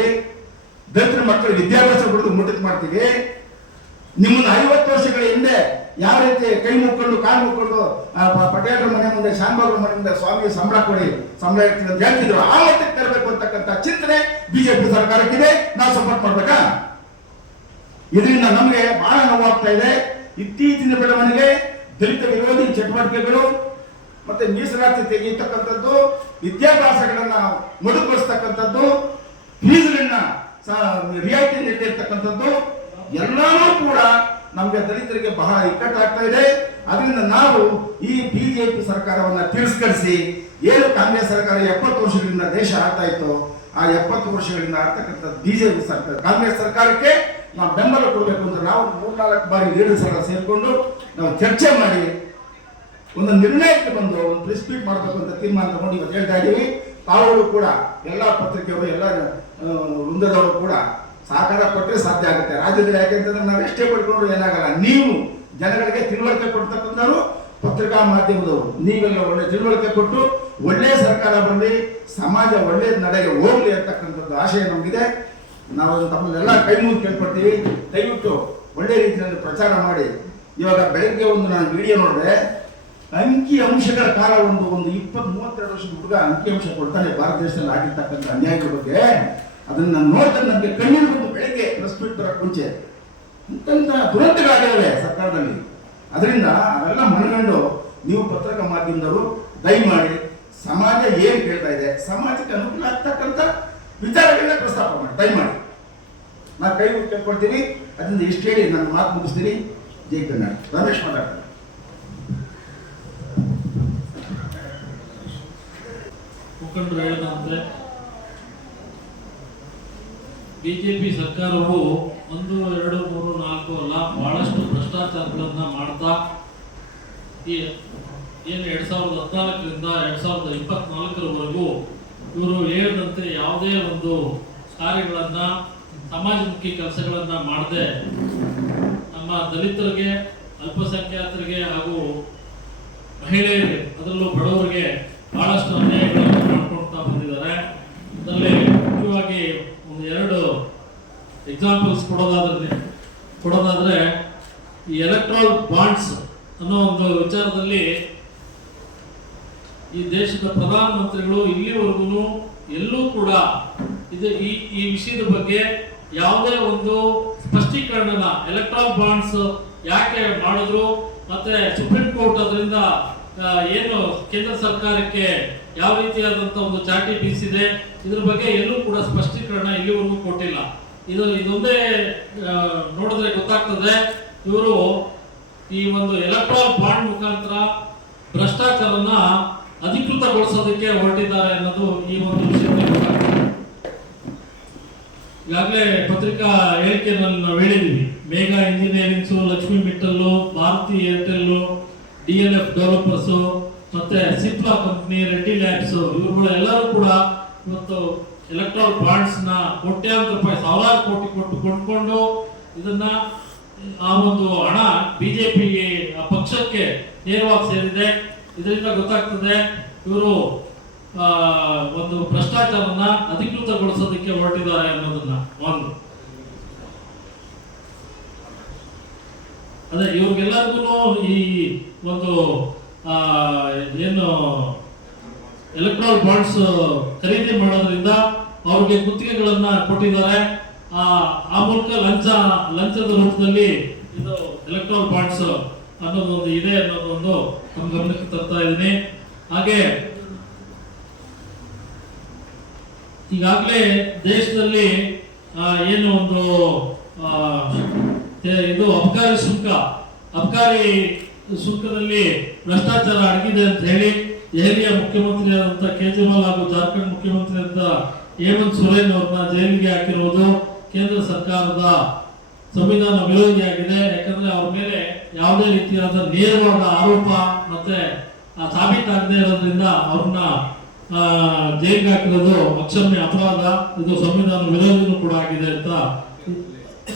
ದಲಿತರ ಮಕ್ಕಳು ವಿದ್ಯಾಭ್ಯಾಸ ಕೊಡೋದು ಮುಟ್ಟಿತ್ ಮಾಡ್ತೀವಿ. ನಿಮ್ಮನ್ನ 50 ವರ್ಷಗಳ ಹಿಂದೆ ಯಾವ ರೀತಿ ಕೈ ಮುಕ್ಕೊಂಡು ಕಾಲು ಮುಕ್ಕೊಂಡು ಪಟೇಲರ ಮನೆ ಮುಂದೆ, ಶಾಂಬಾಗ್ರ ಮನೆ ಮುಂದೆ ಸ್ವಾಮಿ ಸಂಬಳ ಕೊಡಿ, ಸಂಬಳ ಇರ್ತೀವಿ ಅಂತ ಹೇಳ್ತಿದ್ರು, ಆ ಮಟ್ಟಕ್ಕೆ ತರಬೇಕು ಅಂತಕ್ಕಂಥ ಚಿಂತನೆ ಬಿಜೆಪಿ ಸರ್ಕಾರಕ್ಕಿದೆ. ನಾವು ಸಪೋರ್ಟ್ ಮಾಡ್ಬೇಕಾ? ಇದರಿಂದ ನಮಗೆ ಬಹಳ ನೋವಾಗ್ತಾ ಇದೆ. ಇತ್ತೀಚಿನ ಬೆಳವಣಿಗೆ ದಲಿತ ವಿರೋಧಿ ಚಟುವಟಿಕೆಗಳು, ಮತ್ತೆ ಮೀಸಲಾತಿ ತೆಗೆಯತಕ್ಕಂಥದ್ದು, ವಿದ್ಯಾಭ್ಯಾಸಗಳನ್ನ ಮೊದಲುಗೊಳಿಸ್ತಕ್ಕಂಥದ್ದು, ಫೀಸ್ಗಳನ್ನ ರಿಯಾಯಿತಿ ನೀಡಿರ್ತಕ್ಕಂಥದ್ದು ಎಲ್ಲವೂ ಕೂಡ ನಮಗೆ ದಲಿತರಿಗೆ ಬಹಳ ಇಕ್ಕಟ್ಟಾಗ್ತಾ ಇದೆ. ಅದರಿಂದ ನಾವು ಈ ಬಿಜೆಪಿ ಸರ್ಕಾರವನ್ನ ತಿರಸ್ಕರಿಸಿ, ಏನು ಕಾಂಗ್ರೆಸ್ ಸರ್ಕಾರ 70 ವರ್ಷಗಳಿಂದ ದೇಶ ಆಡ್ತಾ ಇತ್ತು, ಆ 70 ವರ್ಷಗಳಿಂದ ಆಡ್ತಕ್ಕಂಥ ಬಿಜೆಪಿ ಸರ್ಕಾರ, ಕಾಂಗ್ರೆಸ್ ಸರ್ಕಾರಕ್ಕೆ ನಾವು ಬೆಂಬಲ ಕೊಡಬೇಕು ಅಂತ ನಾವು 3-4 ಬಾರಿ ಲೀಡರ್ ಸಲ ಸೇರಿಕೊಂಡು ನಾವು ಚರ್ಚೆ ಮಾಡಿ ಒಂದು ನಿರ್ಣಯಕ್ಕೆ ಬಂದು ಒಂದು ಪ್ರೆಸ್ ಮೀಟ್ ಮಾಡಬೇಕು ಅಂತ ತೀರ್ಮಾನ ತಗೊಂಡು ಇವತ್ತು ಹೇಳ್ತಾ ಇದ್ದೀವಿ. ತಾವುಗಳು ಕೂಡ ಎಲ್ಲ ಪತ್ರಿಕೆಯವರು, ಎಲ್ಲ ವೃಂದದವರು ಕೂಡ ಸಹಕಾರ ಕೊಟ್ಟರೆ ಸಾಧ್ಯ ಆಗುತ್ತೆ. ರಾಜ್ಯದಲ್ಲಿ ಯಾಕೆಂತಂದ್ರೆ ನಾವು ಎಷ್ಟೇ ಪಡ್ಕೊಂಡ್ರು ಏನಾಗಲ್ಲ. ನೀವು ಜನಗಳಿಗೆ ತಿಳುವಳಿಕೆ ಕೊಡ್ತಕ್ಕಂಥವ್ರು, ಪತ್ರಿಕಾ ಮಾಧ್ಯಮದವರು, ನೀವೆಲ್ಲ ಒಳ್ಳೆ ತಿಳುವಳಿಕೆ ಕೊಟ್ಟು ಒಳ್ಳೆ ಸರ್ಕಾರ ಬರಲಿ, ಸಮಾಜ ಒಳ್ಳೆ ನಡೆಗೆ ಹೋಗ್ಲಿ ಅಂತಕ್ಕಂಥದ್ದು ಆಶಯ ನಮಗಿದೆ. ನಾವು ತಮ್ಮನ್ನೆಲ್ಲ ಕೈ ಮುಗಿದು ಕೇಳ್ಕೊಡ್ತೀವಿ. ದಯವಿಟ್ಟು ಒಳ್ಳೆ ರೀತಿಯಲ್ಲಿ ಪ್ರಚಾರ ಮಾಡಿ. ಇವಾಗ ಬೆಳಗ್ಗೆ ಒಂದು ನಾನು ವಿಡಿಯೋ ನೋಡಿದೆ, ಅಂಕಿ ಅಂಶಗಳ ಕಾಲ ಒಂದು 20-32 ವರ್ಷದ ಹುಡುಗ ಅಂಕಿ ಅಂಶ ಕೊಡ್ತಾನೆ ಭಾರತ ದೇಶದಲ್ಲಿ ಆಗಿರ್ತಕ್ಕಂಥ ಅನ್ಯಾಯಗಳ ಬಗ್ಗೆ. ಅದನ್ನ ನಾನು ನೋಡ್ತಾರೆ ನನಗೆ ಕಣ್ಣೀರು ಬಂದು ಬೆಳಗ್ಗೆ ಪ್ರೆಸ್ ಮೀಟ್ ಬರೋಕ್ಕೆ ಮುಂಚೆ ಅಂತಂತ ದುರಂತಗಳಾಗಿದ್ದಾವೆ ಸರ್ಕಾರದಲ್ಲಿ. ಅದರಿಂದ ಅವೆಲ್ಲ ಮನಗಂಡು ನೀವು ಪತ್ರಿಕಾ ಮಾಧ್ಯಮದವರು ದಯಮಾಡಿ ಸಮಾಜ ಏನು ಕೇಳ್ತಾ ಇದೆ, ಸಮಾಜಕ್ಕೆ ಅನುಕೂಲ ಆಗ್ತಕ್ಕಂಥ ವಿಚಾರಗಳನ್ನ ಪ್ರಸ್ತಾಪ ಮಾಡಿ ದಯಮಾಡಿ. ನಾನು ಕೈ ಮುಗಿ ಕೇಳ್ಕೊಳ್ತೀನಿ. ಅದರಿಂದ ಇಷ್ಟು ಹೇಳಿ ನಾನು ಮಾತು ಮುಗಿಸ್ತೀನಿ. ಜೈ ಕರ್ನಾಟಕ. ರಮೇಶ್ ಮಾತಾಡ್ತಾರೆ. ಮುಖಂಡರು ಹೇಳಿದಂತೆ ಬಿಜೆಪಿ ಸರ್ಕಾರವು 1, 2, 3, 4 ಅಲ್ಲ, ಬಹಳಷ್ಟು ಭ್ರಷ್ಟಾಚಾರಗಳನ್ನ ಮಾಡ್ತಾ ಏನು 2014ರಿಂದ 2024ರವರೆಗೂ ಇವರು ಹೇಳಿದಂತೆ ಯಾವುದೇ ಒಂದು ಕಾರ್ಯಗಳನ್ನ, ಸಮಾಜಮುಖಿ ಕೆಲಸಗಳನ್ನ ಮಾಡದೆ ನಮ್ಮ ದಲಿತರಿಗೆ, ಅಲ್ಪಸಂಖ್ಯಾತರಿಗೆ ಹಾಗೂ ಮಹಿಳೆಯರಿಗೆ, ಅದರಲ್ಲೂ ಬಡವರಿಗೆ ಬಹಳಷ್ಟು ಅನ್ಯಾಯಗಳನ್ನು ಮಾಡ್ಕೊಳ್ತಾ ಬಂದಿದ್ದಾರೆ. ಅದರಲ್ಲಿ ಮುಖ್ಯವಾಗಿ 2 ಎಕ್ಸಾಂಪಲ್ಸ್ ಕೊಡೋದಾದ್ರೆ ಈ ಎಲೆಕ್ಟ್ರಲ್ ಬಾಂಡ್ಸ್ ಅನ್ನೋ ಒಂದು ವಿಚಾರದಲ್ಲಿ ಈ ದೇಶದ ಪ್ರಧಾನಮಂತ್ರಿಗಳು ಇಲ್ಲಿವರೆಗೂ ಎಲ್ಲೂ ಕೂಡ ಈ ವಿಷಯದ ಬಗ್ಗೆ ಯಾವುದೇ ಒಂದು ಸ್ಪಷ್ಟೀಕರಣನ, ಎಲೆಕ್ಟ್ರಲ್ ಬಾಂಡ್ಸ್ ಯಾಕೆ ಮಾಡಿದ್ರು, ಮತ್ತೆ ಸುಪ್ರೀಂ ಕೋರ್ಟ್ ಅದರಿಂದ ಏನು ಕೇಂದ್ರ ಸರ್ಕಾರಕ್ಕೆ ಯಾವ ರೀತಿಯಾದಂತ ಒಂದು ಚಾಟಿ ಬೀಸಿದೆ, ಇದ್ರ ಬಗ್ಗೆ ಎಲ್ಲೂ ಕೂಡ ಸ್ಪಷ್ಟೀಕರಣ ಇಲ್ಲಿವರೆಗೂ ಕೊಟ್ಟಿಲ್ಲ. ಇದೊಂದೇ ನೋಡಿದ್ರೆ ಗೊತ್ತಾಗ್ತದೆ ಇವರು ಈ ಒಂದು ಎಲೆಕ್ಟ್ರಲ್ ಬಾಂಡ್ ಮುಖಾಂತರ ಭ್ರಷ್ಟಾಚಾರನ ಅಧಿಕೃತಗೊಳಿಸೋದಕ್ಕೆ ಹೊರಟಿದ್ದಾರೆ ಅನ್ನೋದು ಈ ಒಂದು ವಿಷಯದಲ್ಲಿ ಗೊತ್ತಾಗ್ತದೆ. ಈಗಾಗಲೇ ಪತ್ರಿಕಾ ಹೇಳಿಕೆಯನ್ನು ನಾವು ಹೇಳಿದೀವಿ. Megha engineerings, Lakshmi Mittal, Bharti Airtel, DLF developers, ಮತ್ತೆ ಸಿಪ್ಲಾ ಕಂಪನಿ, ರೆಡ್ಡಿ ಲ್ಯಾಬ್ಸ್, ಇವರುಗಳೆಲ್ಲರೂ ಕೂಡ ಇವತ್ತು ಎಲೆಕ್ಟ್ರಲ್ ಬಾಂಡ್ಸ್ ನ ಕೋಟ್ಯಾಂತರ ರೂಪಾಯಿ, ಸಾವಿರಾರು ಕೋಟಿ ಕೊಟ್ಟು ಕೊಂಡ್ಕೊಂಡು ಇದನ್ನ ಆ ಒಂದು ಹಣ ಬಿಜೆಪಿ ಪಕ್ಷಕ್ಕೆ ನೇರವಾಗಿ ಸೇರಿದೆ. ಇದರಿಂದ ಗೊತ್ತಾಗ್ತದೆ ಇವರು ಒಂದು ಭ್ರಷ್ಟಾಚಾರನ ಅಧಿಕೃತಗೊಳಿಸೋದಕ್ಕೆ ಹೊರಟಿದ್ದಾರೆ ಅನ್ನೋದನ್ನ. ಅದೇ ಇವ್ರಿಗೆಲ್ಲರಿಗೂ ಈ ಒಂದು ಏನು ಎಲೆಕ್ಟ್ರಾಲ್ ಬಾಂಡ್ಸ್ ಖರೀದಿ ಮಾಡೋದ್ರಿಂದ ಅವ್ರಿಗೆ ಗುತ್ತಿಗೆಗಳನ್ನ ಕೊಟ್ಟಿದ್ದಾರೆ. ಆ ಮೂಲಕ ಲಂಚದ ರೂಪದಲ್ಲಿ ಇದು ಎಲೆಕ್ಟ್ರಾಲ್ ಬಾಂಡ್ಸ್ ಅನ್ನೋದೊಂದು ಇದೆ ಅನ್ನೋದೊಂದು ನಮ್ಮ ಗಮನಕ್ಕೆ ತರ್ತಾ ಇದ್ದೀನಿ. ಹಾಗೆ ಈಗಾಗಲೇ ದೇಶದಲ್ಲಿ ಏನು ಒಂದು ಇದು ಅಬಕಾರಿ ಶುಲ್ಕದಲ್ಲಿ ಭ್ರಷ್ಟಾಚಾರ ಅಡಗಿದೆ ಅಂತ ಹೇಳಿ ದೆಹಲಿಯ ಮುಖ್ಯಮಂತ್ರಿಯಾದಂಥ ಕೇಜ್ರಿವಾಲ್ ಹಾಗೂ ಜಾರ್ಖಂಡ್ ಮುಖ್ಯಮಂತ್ರಿ ಅಂತ ಹೇಮಂತ್ ಸೊರೇನ್ ಅವ್ರನ್ನ ಜೈಲಿಗೆ ಹಾಕಿರುವುದು ಕೇಂದ್ರ ಸರ್ಕಾರದ ಸಂವಿಧಾನ ವಿರೋಧಿಯಾಗಿದೆ. ಯಾಕಂದ್ರೆ ಅವ್ರ ಮೇಲೆ ಯಾವುದೇ ರೀತಿಯಾದ ನೇರವಾದ ಆರೋಪ ಮತ್ತೆ ಸಾಬೀತಾಗದೇ ಇರೋದ್ರಿಂದ ಅವ್ರನ್ನ ಜೈಲಿಗೆ ಹಾಕಿರೋದು ಅಕ್ಷಮ್ಯ ಅಪರಾಧ, ಇದು ಸಂವಿಧಾನ ವಿರೋಧಿನೂ ಕೂಡ ಆಗಿದೆ ಅಂತ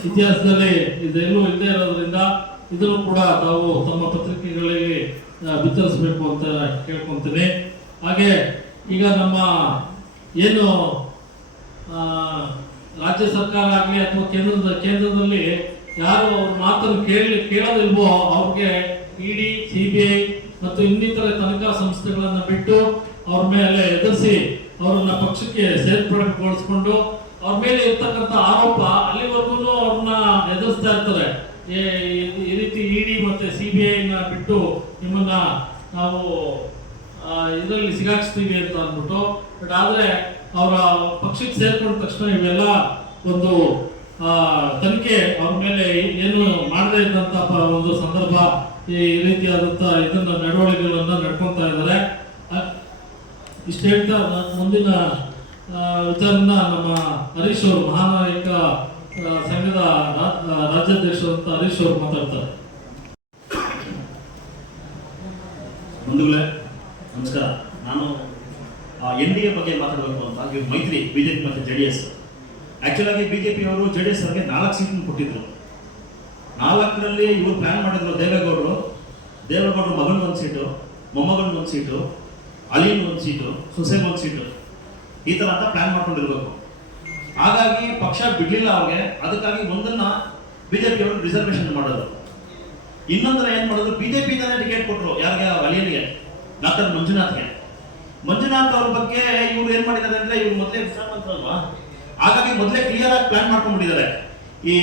ಇತಿಹಾಸದಲ್ಲಿ ಇದೆಲ್ಲೂ ಇಲ್ಲದೆ ಇರೋದ್ರಿಂದ ಇದನ್ನು ಕೂಡ ತಾವು ತಮ್ಮ ಪತ್ರಿಕೆಗಳಿಗೆ ಬಿತ್ತರಿಸಬೇಕು ಅಂತ ಕೇಳ್ಕೊಂತೀನಿ. ಹಾಗೆ ಈಗ ನಮ್ಮ ಏನು ರಾಜ್ಯ ಸರ್ಕಾರ ಆಗಲಿ ಅಥವಾ ಕೇಂದ್ರದಲ್ಲಿ ಯಾರು ಅವ್ರ ಮಾತನ್ನು ಕೇಳೋದಿಲ್ವೋ ಅವ್ರಿಗೆ ಇಡಿ, ಸಿಬಿಐ ಮತ್ತು ಇನ್ನಿತರ ತನಿಖಾ ಸಂಸ್ಥೆಗಳನ್ನ ಬಿಟ್ಟು ಅವ್ರ ಮೇಲೆ ಎದುರಿಸಿ ಅವರನ್ನ ಪಕ್ಷಕ್ಕೆ ಸೇರ್ಪಡೆಗೊಳಿಸ್ಕೊಂಡು ಅವ್ರ ಮೇಲೆ ಇರ್ತಕ್ಕಂಥ ಆರೋಪ ಅಲ್ಲಿವರೆಗೂ ಅವ್ರನ್ನ ಎದುರಿಸ್ತಾ ಇರ್ತಾರೆ. ಈ ರೀತಿ ಇಡಿ ಮತ್ತೆ ಸಿಬಿಐನ ಬಿಟ್ಟು ನಿಮ್ಮನ್ನ ನಾವು ಇದರಲ್ಲಿ ಸಿಗಾಕ್ಸ್ತೀವಿ ಅಂತ ಅಂದ್ಬಿಟ್ಟು, ಬಟ್ ಆದ್ರೆ ಅವರ ಪಕ್ಷಕ್ಕೆ ಸೇರ್ಕೊಂಡ ತಕ್ಷಣ ಇವೆಲ್ಲ ಒಂದು ತನಿಖೆ ಅವ್ರ ಮೇಲೆ ಏನು ಮಾಡದೇ ಇದ್ದಂತ ಒಂದು ಸಂದರ್ಭ, ಈ ರೀತಿಯಾದಂತ ಇದನ್ನ ನಡವಳಿಕೆಗಳನ್ನ ನಡ್ಕೊಂತಾ ಇದ್ದಾರೆ. ಇಷ್ಟು ಹೇಳ್ತಾ ಮುಂದಿನ ವಿಚಾರನ ನಮ್ಮ ಹರೀಶ್ ಅವರು, ಮಹಾನಾಯಕ ಸಂಘದ ರಾಜ್ಯಾಧ್ಯಕ್ಷರಂತ ಹರೀಶ್ ಅವರು ಮಾತಾಡ್ತಾರೆ. ಬಂಧುಗಳೇ ನಮಸ್ಕಾರ. ನಾನು NDA ಬಗ್ಗೆ ಮಾತಾಡಬೇಕು ಅಂತ. ಇವ್ರು ಮೈತ್ರಿ ಬಿಜೆಪಿ ಮತ್ತು JDS. ಆಕ್ಚುಲ್ ಆಗಿ ಬಿಜೆಪಿ ಅವರು JDS ಅವರಿಗೆ 4 ಸೀಟ್ ಕೊಟ್ಟಿದ್ರು. 4ರಲ್ಲಿ ಇವರು ಪ್ಲಾನ್ ಮಾಡಿದ್ರು, ದೇವೇಗೌಡರು ಮಗನಿಗೆ 1 ಸೀಟು, ಮೊಮ್ಮಗನಿಗೆ 1 ಸೀಟು, ಅಲಿನ್ 1 ಸೀಟು, ಸೊಸೆಗೆ 1 ಸೀಟು, ಈ ತರ ಅಂತ ಪ್ಲಾನ್ ಮಾಡ್ಕೊಂಡಿರ್ಬೇಕು. ಹಾಗಾಗಿ ಪಕ್ಷ ಬಿಡ್ಲಿಲ್ಲ ಅವ್ರಿಗೆ. ಅದಕ್ಕಾಗಿ ಒಂದನ್ನ ಬಿಜೆಪಿ ಅವರು ರಿಸರ್ವೇಶನ್ ಮಾಡೋದು, ಇನ್ನೊಂದನ್ನ ಏನ್ ಮಾಡೋದು, ಬಿಜೆಪಿ ಇಂದಾನೆ ಟಿಕೆಟ್ ಕೊಟ್ಟರು. ಯಾರಿಗೆ? ಅಲಿಯನ್ಗೆ, ಡಾಕ್ಟರ್ ಮಂಜುನಾಥ್ ಅವ್ರ ಬಗ್ಗೆ ಇವ್ರು ಏನ್ ಮಾಡಿದ್ದಾರೆ ಅಂದ್ರೆ, ಇವ್ರು ಮೊದಲೇ ವಿಚಾರವಂತರಲ್ವಾ, ಹಾಗಾಗಿ ಮೊದಲೇ ಕ್ಲಿಯರ್ ಆಗಿ ಪ್ಲಾನ್ ಮಾಡ್ಕೊಂಡ್ಬಿಟ್ಟಿದ್ದಾರೆ. ಈ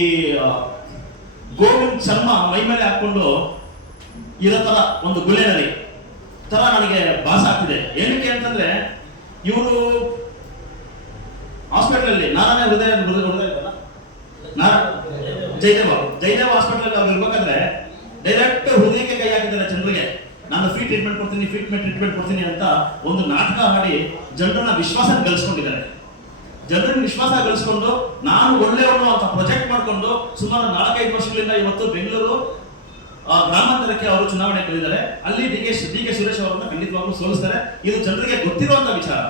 ಗೋವಿಂದ್ ಶರ್ಮಾ ಮೈ ಮೇಲೆ ಹಾಕೊಂಡು ಇರೋ ತರ ಒಂದು ಗುಳೆನಲ್ಲಿ ತರ ನನಗೆ ಭಾಸ ಆಗ್ತಿದೆ. ಏನಕ್ಕೆ ಅಂತಂದ್ರೆ, ಇವರು ಹಾಸ್ಪಿಟಲ್ ಅಲ್ಲಿ ಹೃದಯ ಜಯದೇವ ಹಾಸ್ಪಿಟಲ್ ಅಲ್ಲಿ ಅವ್ರು ಇರ್ಬೇಕಾದ್ರೆ ಡೈರೆಕ್ಟ್ ಹೃದಯಕ್ಕೆ ಕೈ ಹಾಕಿದ್ದಾರೆ ಜನರಿಗೆ. ನಾನು ಫ್ರೀ ಟ್ರೀಟ್ಮೆಂಟ್ ಕೊಡ್ತೀನಿ ಅಂತ ಒಂದು ನಾಟಕ ಮಾಡಿ ಜನರನ್ನ ವಿಶ್ವಾಸ ಗಳಿಸ್ಕೊಂಡಿದ್ದಾರೆ. ಜನರನ್ನ ವಿಶ್ವಾಸ ಗಳಿಸ್ಕೊಂಡು ನಾನು ಒಳ್ಳೆಯವನು ಅಂತ ಪ್ರೊಜೆಕ್ಟ್ ಮಾಡಿಕೊಂಡು ಸುಮಾರು 4-5 ವರ್ಷಗಳಿಂದ ಇವತ್ತು ಬೆಂಗಳೂರು ಗ್ರಾಮಾಂತರಕ್ಕೆ ಅವರು ಚುನಾವಣೆ ಕಳೆದಿದ್ದಾರೆ. ಅಲ್ಲಿ ಡಿ ಕೆ ಸುರೇಶ್ ಅವರನ್ನ ಖಂಡಿತವಾಗ್ಲೂ ಸೋಲಿಸ್ತಾರೆ. ಇದು ಜನರಿಗೆ ಗೊತ್ತಿರುವಂತ ವಿಚಾರ.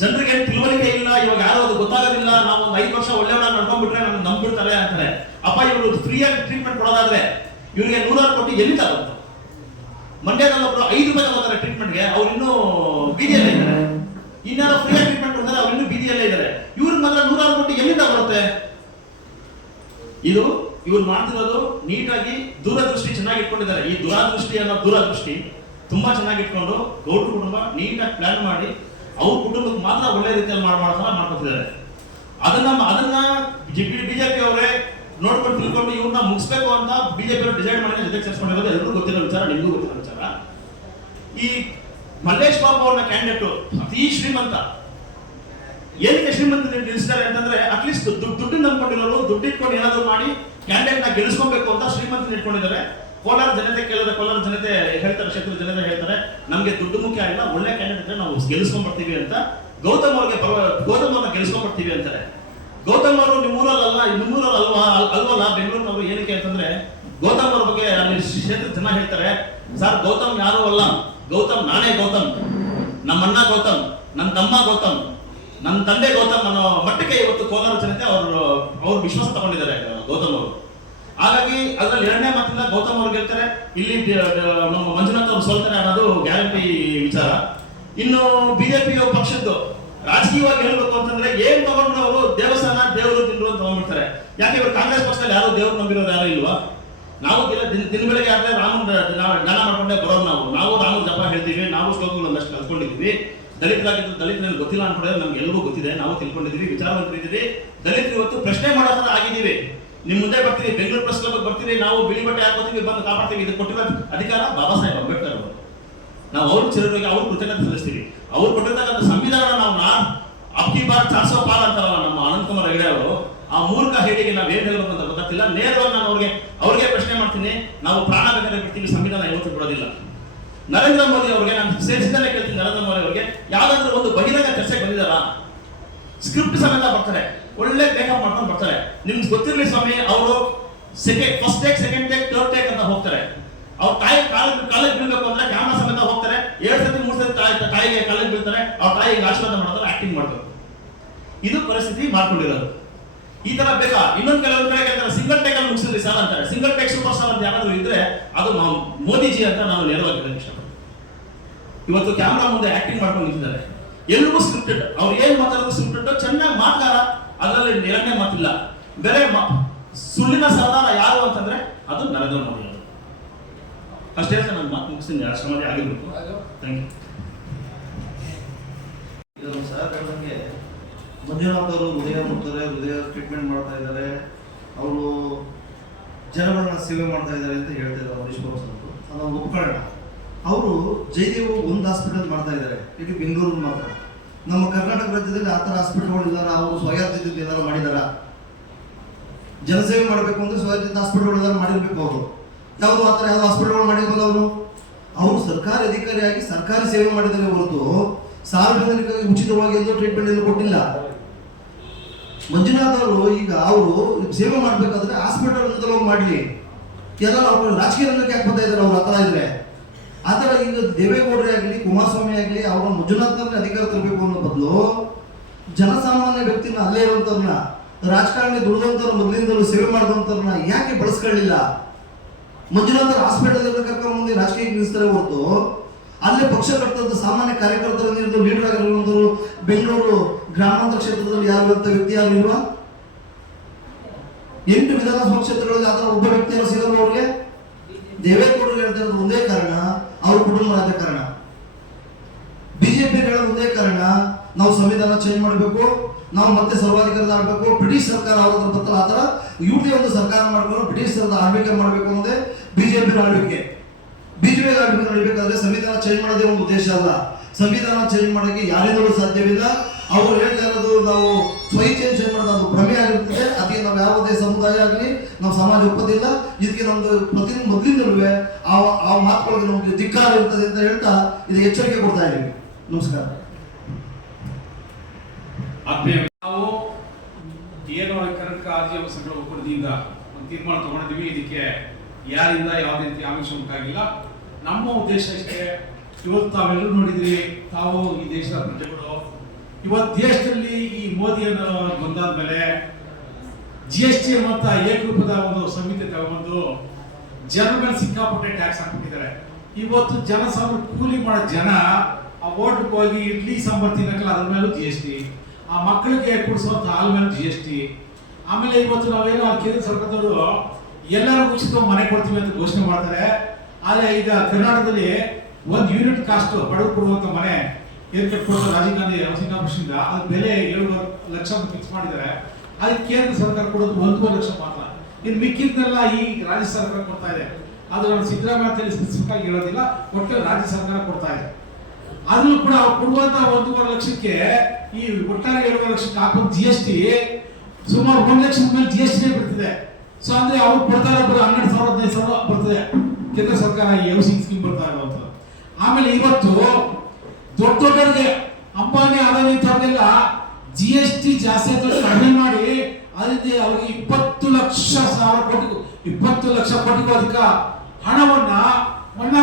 ಜನರಿಗೆ ತಿಳುವಳಿಕೆ ಇಲ್ಲ, ಇವಾಗ ಯಾರು ಅದು ಗೊತ್ತಾಗೋದಿಲ್ಲ. ನಾವು ಒಂದು 5 ವರ್ಷ ಒಳ್ಳೆಯವನ್ನ ನಡ್ಕೊಂಡ್ಬಿಟ್ರೆ ನಮ್ಗೆ ನಂಬಿಡ್ತಾರೆ ಅಂತಾರೆ. ಅಪ್ಪ ಇವರು ಫ್ರೀಯಾಗಿ ಟ್ರೀಟ್ಮೆಂಟ್ ಕೊಡೋದಾದ್ರೆ ಇವರಿಗೆ 100 ಕೋಟಿ ಎಲ್ಲಿ ತಗೊಂಡು? ಮಂಡ್ಯದಲ್ಲಿ ಒಬ್ರು 5 ರೂಪಾಯಿ ತಗೋತಾರೆ ಟ್ರೀಟ್ಮೆಂಟ್ಗೆ, ಅವ್ರು ಇನ್ನೂ ಬೀದಿಯಲ್ಲೇ ಇದ್ದಾರೆ. ಇನ್ಯಾರೋ ಫ್ರೀಯಾಗಿ ಟ್ರೀಟ್ಮೆಂಟ್ ಕೊಡ್ತಾರೆ, ಅವ್ರು ಇನ್ನೂ ಬೀದಿಯಲ್ಲೇ ಇದ್ದಾರೆ. ಇವ್ರಿಗೆ ಮಾತ್ರ 100 ಕೋಟಿ ಎಲ್ಲಿಂದ ಬರುತ್ತೆ? ಇದು ಇವ್ರು ಮಾಡ್ತಿರೋದು ನೀಟಾಗಿ ದೂರದೃಷ್ಟಿ ಚೆನ್ನಾಗಿ ಇಟ್ಕೊಂಡಿದ್ದಾರೆ. ಈ ದೂರದೃಷ್ಟಿ ತುಂಬಾ ಚೆನ್ನಾಗಿ ಇಟ್ಕೊಂಡು ಗೌಡ್ರ ಕುಟುಂಬ ನೀಟಾಗಿ ಪ್ಲಾನ್ ಮಾಡಿ ಅವ್ರ ಕುಟುಂಬಕ್ಕೆ ಮಾತ್ರ ಒಳ್ಳೆ ರೀತಿಯಲ್ಲಿ ಮಾಡ್ಕೊತಿದ್ದಾರೆ. ಅದನ್ನ ಬಿಜೆಪಿ ಅವರೇ ನೋಡ್ಕೊಂಡು ತಿಳ್ಕೊಂಡು ಇವ್ರನ್ನ ಮುಗಿಸ್ಬೇಕು ಅಂತ ಬಿಜೆಪಿ ಅವರು ಡಿಸೈಡ್ ಮಾಡಿ ಜೊತೆಗೆ ಸೇರಿಸ್ಕೊಂಡಿರೋದು ಎಲ್ಲರೂ ಗೊತ್ತಿರೋ ವಿಚಾರ, ನಿಮಗೂ ಗೊತ್ತಿರೋ ವಿಚಾರ. ಈ ಮಲ್ಲೇಶ್ ಬಾಬು ಅವ್ರನ್ನ ಕ್ಯಾಂಡಿಡೇಟ್ ಅತಿ ಶ್ರೀಮಂತ. ಏನಕ್ಕೆ ಶ್ರೀಮಂತ ನಿಲ್ಲಿಸ್ತಾರೆ ಅಂತಂದ್ರೆ, ಅಟ್ಲೀಸ್ಟ್ ದುಡ್ಡು ನಂಬ್ಕೊಂಡಿರೋರು ದುಡ್ಡು ಇಟ್ಕೊಂಡು ಏನಾದ್ರು ಮಾಡಿ ಕ್ಯಾಂಡಿಡೇಟ್ ನ ಗೆಲ್ಲಿಸ್ಕೊಬೇಕು ಅಂತ ಶ್ರೀಮಂತ ಇಟ್ಕೊಂಡಿದ್ದಾರೆ. ಕೋಲಾರ ಜನತೆ ಕೇಳಿದ್ರೆ, ಕೋಲಾರ ಜನತೆ ಹೇಳ್ತಾರೆ, ಕ್ಷೇತ್ರದ ಜನತೆ ಹೇಳ್ತಾರೆ, ನಮ್ಗೆ ದುಡ್ಡು ಮುಖ್ಯ ಆಗಿಲ್ಲ, ಒಳ್ಳೆ ಕ್ಯಾಂಡಿಡೇಟ್ ನಾವು ಗೆಲ್ಲಿಸ್ಕೊಂಡ್ಬರ್ತೀವಿ ಅಂತ. ಗೌತಮ್ ಅವ್ರನ್ನ ಗೆಲ್ಲಿಸ್ಕೊಂಡ್ಬರ್ತೀವಿ ಅಂತಾರೆ. ಗೌತಮ್ ಅವರು ನಿಮ್ಮೂರಲ್ಲಿ ಅಲ್ವಲ್ಲ ಬೆಂಗಳೂರಿನವರು. ಏನಕ್ಕೆ ಅಂತಂದ್ರೆ, ಗೌತಮ್ ಅವ್ರ ಬಗ್ಗೆ ಅಲ್ಲಿ ಕ್ಷೇತ್ರದ ಜನ ಹೇಳ್ತಾರೆ, ಸರ್ ಗೌತಮ್ ಯಾರು ಅಲ್ಲ, ಗೌತಮ್ ನಾನೇ ಗೌತಮ್, ನಮ್ಮಣ್ಣ ಗೌತಮ್, ನನ್ನ ತಮ್ಮ ಗೌತಮ್, ನನ್ನ ತಂದೆ ಗೌತಮ್ ಅನ್ನೋ ಮಟ್ಟಕ್ಕೆ ಇವತ್ತು ಕೋಲಾರ ಜನತೆ ಅವ್ರು ವಿಶ್ವಾಸ ತಗೊಂಡಿದ್ದಾರೆ ಗೌತಮ್ ಅವರು. ಹಾಗಾಗಿ ಅದ್ರಲ್ಲಿ 2ನೇ ಮಾತಿಂದ ಗೌತಮ್ ಅವ್ರು ಗೆಲ್ತಾರೆ, ಇಲ್ಲಿ ನಮ್ಮ ಮಂಜುನಾಥ್ ಅವರು ಸೋಲ್ತಾರೆ ಅನ್ನೋದು ಗ್ಯಾರಂಟಿ ವಿಚಾರ. ಇನ್ನು ಬಿಜೆಪಿ ಪಕ್ಷದ್ದು ರಾಜಕೀಯವಾಗಿ ಹೇಳ್ಬೇಕು ಅಂತಂದ್ರೆ, ಏನ್ ತಗೊಂಡ್ರು ಅವರು ದೇವಸ್ಥಾನ ದೇವರು ತಿಂದ್ರು ಅಂತ ತಗೊಂಡ್ಬಿಡ್ತಾರೆ. ಯಾಕೆ ಇವರು ಕಾಂಗ್ರೆಸ್ ಪಕ್ಷದಲ್ಲಿ ಯಾರು ದೇವ್ರು ನಂಬಿರೋರು ಯಾರು ಇಲ್ವಾ? ನಾವು ದಿನ ಬೆಳಗ್ಗೆ ಆದ್ರೆ ರಾಮನ್ ಗಾನ ಮಾಡ್ಕೊಂಡೇ ಬರೋರು. ನಾವು ರಾಮನ್ ಜಪ ಹೇಳ್ತೀವಿ, ನಾವು ಶ್ಲೋಕಗಳು ಒಂದಷ್ಟು ಕಲ್ತ್ಕೊಂಡಿದ್ದೀವಿ. ದಲಿತರಲ್ಲಿ ಗೊತ್ತಿಲ್ಲ ಅನ್ಕೊಂಡ್ರೆ ನಮ್ಗೆ ಎಲ್ಲರಿಗೂ ಗೊತ್ತಿದೆ, ನಾವು ತಿಳ್ಕೊಂಡಿದೀವಿ, ವಿಚಾರವಂತರಿದ್ದೀವಿ. ದಲಿತರು ಇವತ್ತು ಪ್ರಶ್ನೆ ಮಾಡೋ ತರ ಆಗಿದ್ದೀವಿ. ನಿಮ್ ಮುಂದೆ ಬರ್ತೀವಿ, ಬೆಂಗಳೂರು ಪ್ರೆಸ್ ಕ್ಲಬ್ ಬರ್ತೀವಿ, ನಾವು ಬಿಳಿ ಬಟ್ಟೆ ಹಾಕೋತೀವಿ, ಬಂದು ಕಾಪಾಡ್ತೀವಿ. ಇದು ಕೊಟ್ಟಿರೋ ಅಧಿಕಾರ ಬಾಬಾ ಸಾಹೇಬ್ ಅಂಬೇಡ್ಕರ್ ಅವರು. ನಾವು ಅವ್ರ ಚಿರವಾಗಿ ಅವ್ರ ಕೃತಜ್ಞತೆ ಸಲ್ಲಿಸ್ತೀವಿ. ಅವ್ರು ಕೊಟ್ಟಿರ್ತಕ್ಕಂಥ ಸಂವಿಧಾನ ನಾವು ಅಬ್ಕಿ ಬಾರ್ 400 ಪಾಲ್ ಅಂತಾರಲ್ಲ ನಮ್ಮ ಅನಂತಕುಮಾರ್ ಹೆಗಡೆ ಅವರು, ಆ ಮೂರ್ಖ ಹೇಳಿಕೆ ನಾವು ಏನ್ ಹೇಳಬೇಕು ಅಂತ ಗೊತ್ತಾಗ್ತಿಲ್ಲ. ನೇರವಾಗಿ ನಾನು ಅವ್ರಿಗೆ ಪ್ರಶ್ನೆ ಮಾಡ್ತೀನಿ, ನಾವು ಪ್ರಾಣ ಬೇಕಾದ್ರೆ ಬಿಡ್ತೀವಿ, ಸಂವಿಧಾನ ಯಾವತ್ತೂ ಬಿಡೋದಿಲ್ಲ. ನರೇಂದ್ರ ಮೋದಿ ಅವರಿಗೆ ನಾನು ಸೇರಿಸಿದಲ್ಲೇ ಕೇಳ್ತೀನಿ, ನರೇಂದ್ರ ಮೋದಿ ಅವರಿಗೆ ಯಾವ್ದಾದ್ರು ಒಂದು ಬಹಿರಂಗ ಚರ್ಚೆಗೆ ಬಂದಿದಾರ? ಸ್ಕ್ರಿಪ್ಟ್ ಸಮೇತ ಬರ್ತಾರೆ, ಒಳ್ಳೆ ಮೇಕಪ್ ಮಾಡ್ಕೊಂಡು ಬರ್ತಾರೆ. ನಿಮ್ಗೆ ಗೊತ್ತಿರಲಿ ಸ್ವಾಮಿ, ಅವರು first take, second take, third take ಅಂತ ಹೋಗ್ತಾರೆ. ಅವ್ರ ಕಾಲಿಗೆ ಬೀಳ್ಬೇಕು ಅಂದ್ರೆ ಕ್ಯಾಮ್ರಾ ಸಮೇತ ಹೋಗ್ತಾರೆ. 2 ಸತಿ 3 ಸತಿ ತಾಯಿಗೆ ಕಾಲಿಗೆ ಬೀಳ್ತಾರೆ. ಅವ್ರ ತಾಯಿಗೆ ಆಶೀರ್ವಾದ ಮಾಡ್ತಾರೆ, ಆಕ್ಟಿಂಗ್ ಮಾಡ್ತಾರೆ. ಇದು ಪರಿಸ್ಥಿತಿ ಮಾಡ್ಕೊಂಡಿರೋದು. ಈ ತರ ಬೇಕಾ? ಇನ್ನೊಂದು ಕೆಲವೊಂದು ಕಡೆ ಹೇಳ್ತಾರೆ ಸಿಂಗಲ್ ಟೇಕ್ ಅಲ್ಲಿ ಮುಗಿಸಿದ್ರಿ ಸಾರ್ ಅಂತಾರೆ. ಸಿಂಗಲ್ ಟೇಕ್ ಸೂಪರ್ ಸ್ಟಾರ್ ಅಂತ ಯಾರಾದ್ರೂ ಇದ್ರೆ ಅದು ಮೋದಿಜಿ ಅಂತ ನಾನು ನೇರವಾಗಿ ಹೇಳಕ್ಕೆ ಇಷ್ಟಪಡ್ತೀನಿ. ಇವತ್ತು ಕ್ಯಾಮ್ರಾ ಮುಂದೆ ಆಕ್ಟಿಂಗ್ ಮಾಡ್ಕೊಂಡು ನಿಂತಿದ್ದಾರೆ. ಎಲ್ಲರಿಗೂ ಸ್ಕ್ರಿಪ್ಟೆಡ್, ಅವ್ರು ಏನ್ ಮಾತಾಡೋದು ಸ್ಕ್ರಿಪ್ಟೆಡ್. ಚೆನ್ನಾಗಿ ಮಾತಾಡ, ಅದರಲ್ಲಿ ಎರಡನೇ ಮಾತಿಲ್ಲ. ಬೇರೆ ಸುಳ್ಳಿನ ಸರ್ದಾರ ಯಾರು ಅಂತಂದ್ರೆ ಅದು ನರೇಂದ್ರ ಮೋದಿ ಅವರು. ಅಷ್ಟೇ ಅಂತ ನಾನು ಮಾತು ಮುಗಿಸ್ತೀನಿ. ರಾಷ್ಟ್ರಪತಿ ಆಗಿರ್ಬೇಕು. Thank you. ಇದು ಸರ್ ಹೇಳ್ದಂಗೆ ಮಂಜುನಾಥ್ ಅವರು ಹೃದಯ ಟ್ರೀಟ್ಮೆಂಟ್ ಮಾಡ್ತಾ ಇದ್ದಾರೆ, ಅವರು ಜನಗಳನ್ನ ಸೇವೆ ಮಾಡ್ತಾ ಇದ್ದಾರೆ ಅಂತ ಹೇಳ್ತಿದ್ದಾರೆ ಹರೀಶ್ ಬಾಬು ಸರ್. ಅದನ್ನು ಒಪ್ಕೊಳ್ಳೋಣ. ಅವರು ಜಯದೇವ್ ಒಂದು ಹಾಸ್ಪಿಟಲ್ ಮಾಡ್ತಾ ಇದ್ದಾರೆ, ಇಲ್ಲಿ ಬೆಂಗಳೂರು ಮಾತ್ರ. ನಮ್ಮ ಕರ್ನಾಟಕ ರಾಜ್ಯದಲ್ಲಿ ಆ ಥರ ಹಾಸ್ಪಿಟಲ್ಗಳಿದಾರ? ಅವರು ಸ್ವಯಾರ್ಜಿತ ಏನಾರು ಮಾಡಿದಾರ? ಜನಸೇವೆ ಮಾಡಬೇಕು ಅಂದ್ರೆ ಸ್ವಯಾರ್ಜಿತ ಹಾಸ್ಪಿಟಲ್ಗಳಿದಾರ ಮಾಡಿರ್ಬೇಕು. ಅವರು ಯಾವುದು ಆ ಥರ ಯಾವ್ದು ಹಾಸ್ಪಿಟಲ್ಗಳು ಮಾಡಿರ್ಬೋದು? ಅವರು ಸರ್ಕಾರಿ ಅಧಿಕಾರಿಯಾಗಿ ಸರ್ಕಾರಿ ಸೇವೆ ಮಾಡಿದರೆ ಹೊರತು ಸಾರ್ವಜನಿಕರಿಗೆ ಉಚಿತವಾಗಿ ಎಲ್ಲೂ ಟ್ರೀಟ್ಮೆಂಟ್ ಎಲ್ಲೂ ಕೊಟ್ಟಿಲ್ಲ. ಮಂಜುನಾಥ್ ಅವರು ಈಗ ಅವರು ಸೇವೆ ಮಾಡಬೇಕಾದ್ರೆ ಹಾಸ್ಪಿಟಲ್ ಹೋಗಿ ಮಾಡಲಿ. ಎಲ್ಲ ಅವರು ರಾಜಕೀಯ ರಂಗಕ್ಕೆ ಯಾಕೆ ಬರ್ತಾ ಇದ್ದಾರೆ? ಅವ್ರು ಆ ಥರ ಇದ್ರೆ ಆ ಥರ ಈಗ ದೇವೇಗೌಡರೇ ಆಗಲಿ, ಕುಮಾರಸ್ವಾಮಿ ಆಗಲಿ, ಅವರ ಮಂಜುನಾಥ್ನವ್ರನ್ನ ಅಧಿಕಾರ ತರಬೇಕು ಅನ್ನೋ ಬದಲು ಜನಸಾಮಾನ್ಯ ವ್ಯಕ್ತಿನ ಅಲ್ಲೇ ಇರುವಂಥವ್ರನ್ನ, ರಾಜಕಾರಣಿ ದುಡಿದಂಥವ್ರು ಮೊದಲಿಂದಲೂ ಸೇವೆ ಮಾಡಿದಂಥವ್ರನ್ನ ಯಾಕೆ ಬಳಸ್ಕೊಳ್ಳಿಲ್ಲ? ಮಂಜುನಾಥ್ ಹಾಸ್ಪಿಟಲ್ ಕರ್ಕೊಂಡು ಮುಂದೆ ರಾಜಕೀಯಕ್ಕೆ ನಿಲ್ಲಿಸ್ತಾರೆ ಹೊರತು ಅಲ್ಲೇ ಪಕ್ಷ ಕಟ್ಟಂತ ಸಾಮಾನ್ಯ ಕಾರ್ಯಕರ್ತರು ಲೀಡರ್ ಆಗಿರುವಂಥವ್ರು ಬೆಂಗಳೂರು ಗ್ರಾಮಾಂತರ ಕ್ಷೇತ್ರದಲ್ಲಿ ಯಾರು ಅಂತ ವ್ಯಕ್ತಿ ಯಾರು ಇಲ್ವಾ? 8 ವಿಧಾನಸಭಾ ಕ್ಷೇತ್ರಗಳಲ್ಲಿ ಆ ಥರ ಒಬ್ಬ ವ್ಯಕ್ತಿಯನ್ನು ಸಿಗಲ್ಲ ಅವ್ರಿಗೆ. ದೇವೇಗೌಡರು ಹೇಳ್ತಾ ಇರೋದು ಒಂದೇ ಕಾರಣ, ಅವ್ರ ಕುಟುಂಬ ರಾಜಕಾರಣ. ಬಿಜೆಪಿ ಹೇಳೋದು ಒಂದೇ ಕಾರಣ, ನಾವು ಸಂವಿಧಾನ ಚೇಂಜ್ ಮಾಡಬೇಕು, ನಾವು ಮತ್ತೆ ಸರ್ವಾಧಿಕಾರದ ಆಡಬೇಕು, ಬ್ರಿಟಿಷ್ ಸರ್ಕಾರ ಅವ್ರ ಬರ್ತಲ್ಲ ಆ ಥರ ಯುಟಿ ಒಂದು ಸರ್ಕಾರ ಮಾಡ್ಕೊಂಡು ಬ್ರಿಟಿಷ್ ಸರ್ಕಾರ ಆಳ್ವಿಕೆ ಮಾಡಬೇಕು ಅನ್ನೋದೇ ಬಿಜೆಪಿ ಆಳ್ವಿಕೆ. ಬಿಜೆಪಿ ಆಳ್ವಿಕೆ ನಡೀಬೇಕಾದ್ರೆ ಸಂವಿಧಾನ ಚೇಂಜ್ ಮಾಡೋದೇ ಒಂದು ಉದ್ದೇಶ ಅಲ್ಲ. ಸಂವಿಧಾನ ಚೇಂಜ್ ಮಾಡೋಕ್ಕೆ ಯಾರಿಂದಲೂ ಸಾಧ್ಯವಿಲ್ಲ. ಅವರು ಹೇಳ್ತಾ ಇರೋದು ನಾವು ಸ್ವಇಚ್ಛೆಯನ್ನು ಚೇಂಜ್ ಮಾಡೋದು ಅದು ಭ್ರಮೆ ಆಗಿರ್ತದೆ. ಅದಕ್ಕೆ ನಾವು ಯಾವುದೇ ಸಮುದಾಯ ಆಗಲಿ ನಾವು ಸಮಾಜ ಒಪ್ಪೋದಿಲ್ಲ. ಇದಕ್ಕೆ ನಮ್ದು ಮೊದಲಿಂದಲೂ ಆ ಮಾತುಗಳಿಗೆ ನಮಗೆ ಧಿಕ್ಕಾರ ಇರ್ತದೆ ಅಂತ ಹೇಳ್ತಾ ಇದು ಎಚ್ಚರಿಕೆ ಕೊಡ್ತಾ ಇದ್ದೀವಿ. ನಮಸ್ಕಾರ. ನಾವು ಏನು ಕರ್ನಾಟಕ ರಾಜ್ಯ ಸಂಘಗಳ ಒಕ್ಕೂಟದಿಂದ ಒಂದು ತೀರ್ಮಾನ ತಗೊಂಡಿದ್ದೀವಿ. ಇದಕ್ಕೆ ಯಾರಿಂದ ಯಾವುದೇ ರೀತಿ ಆಮಿಷ ಉಂಟಾಗಿಲ್ಲ. ನಮ್ಮ ಉದ್ದೇಶ ಇಷ್ಟೇ. ಇವತ್ತು ತಾವೆಲ್ಲರೂ ನೋಡಿದ್ರಿ, ತಾವು ಈ ದೇಶದ ಪ್ರಜೆಗಳು. ಇವತ್ತು ದೇಶದಲ್ಲಿ ಈ ಮೋದಿಯನ್ನು ಬಂದಾದ್ಮೇಲೆ GST ಅಂತ ಏಕರೂಪದ ಒಂದು ಸಂಹಿತೆ ತಗೊಂಡು ಜನರ ಮೇಲೆ ಸಿಕ್ಕಾಪಟ್ಟೆ ಟ್ಯಾಕ್ಸ್ ಹಾಕ್ಬಿಟ್ಟಿದ್ದಾರೆ. ಇವತ್ತು ಜನಸಾಮಾನ್ಯ ಕೂಲಿ ಮಾಡೋ ಜನ ಆ ಓಟ್ಗೆ ಹೋಗಿ ಇಡ್ಲಿ ಸಾಂಬಾರ್ ತಿನ್ನಕ್ಕಲ್ಲ, ಅದ್ರ ಮೇಲೂ GST, ಆ ಮಕ್ಕಳಿಗೆ ಕುಡಿಸುವಂತ ಹಾಲ್ ಮೇಲೆ GST. ಆಮೇಲೆ ಇವತ್ತು ನಾವೇನೋ ಕೇಂದ್ರ ಸರ್ಕಾರದವರು ಎಲ್ಲರೂ ಉಚಿತ ಮನೆ ಕೊಡ್ತೀವಿ ಅಂತ ಘೋಷಣೆ ಮಾಡ್ತಾರೆ. ಆದ್ರೆ ಈಗ ಕರ್ನಾಟಕದಲ್ಲಿ 1 ಯೂನಿಟ್ ಕಾಸ್ಟ್ ಬಡವರು ಕೊಡುವಂತ ಮನೆ ಏನ್ ಕಟ್ಕೊಡ್ತಾರೆ ರಾಜೀವ್ ಗಾಂಧಿ ಹೌಸಿಂಗ್ ಕಾರ್ಪೊರೇಷನ್, ಅದ್ರ ಬೆಲೆ 7 ಲಕ್ಷ ಫಿಕ್ಸ್ ಮಾಡಿದ್ದಾರೆ. ಅದಕ್ಕೆ ಕೇಂದ್ರ ಸರ್ಕಾರ ಕೊಡೋದು 1 ಲಕ್ಷ ಮಾತ್ರ. ಇನ್ನು ಮಿಕ್ಕಿದ್ದೆಲ್ಲ ಈ ರಾಜ್ಯ ಸರ್ಕಾರ ಕೊಡ್ತಾ ಇದೆ. ಅದು ನಾನು ಸಿದ್ದರಾಮಯ್ಯ ಸ್ಪೆಸಿಫಿಕ್ ಆಗಿ ಹೇಳೋದಿಲ್ಲ, ಒಟ್ಟು ರಾಜ್ಯ ಸರ್ಕಾರ ಕೊಡ್ತಾ ಇದೆ. ಆದ್ರೂ ಕೂಡ ಅವ್ರು ಕೊಡುವಂತ 1.5 ಲಕ್ಷಕ್ಕೆ ಈ ಒಟ್ಟಾರೆ 7 ಲಕ್ಷಕ್ಕೆ ಹಾಕೋ GST ಸುಮಾರು 1 ಲಕ್ಷದ ಮೇಲೆ GST ಬಿಡ್ತಿದೆ. ಸೊ ಅಂದ್ರೆ ಅವ್ರು ಕೊಡ್ತಾ ಇರೋದು 12,000-15,000 ಬರ್ತದೆ ಕೇಂದ್ರ ಸರ್ಕಾರ ಈ ಹೌಸಿಂಗ್ ಸ್ಕೀಮ್ ಬರ್ತಾ ಇರುವಂತದ್ದು. ಆಮೇಲೆ ಇವತ್ತು ದೊಡ್ಡವರಿಗೆ ಅಂಬಾನಿ ಅದಾನಿ ತರದೆಲ್ಲ GST ಜಾಸ್ತಿ ಕಡಿಮೆ ಮಾಡಿ ಅದರಿಂದ ಅವ್ರಿಗೆ 20 ಲಕ್ಷ ಕೋಟಿಗೂ ಅಧಿಕ ಹಣವನ್ನ ಮನ್ನಾ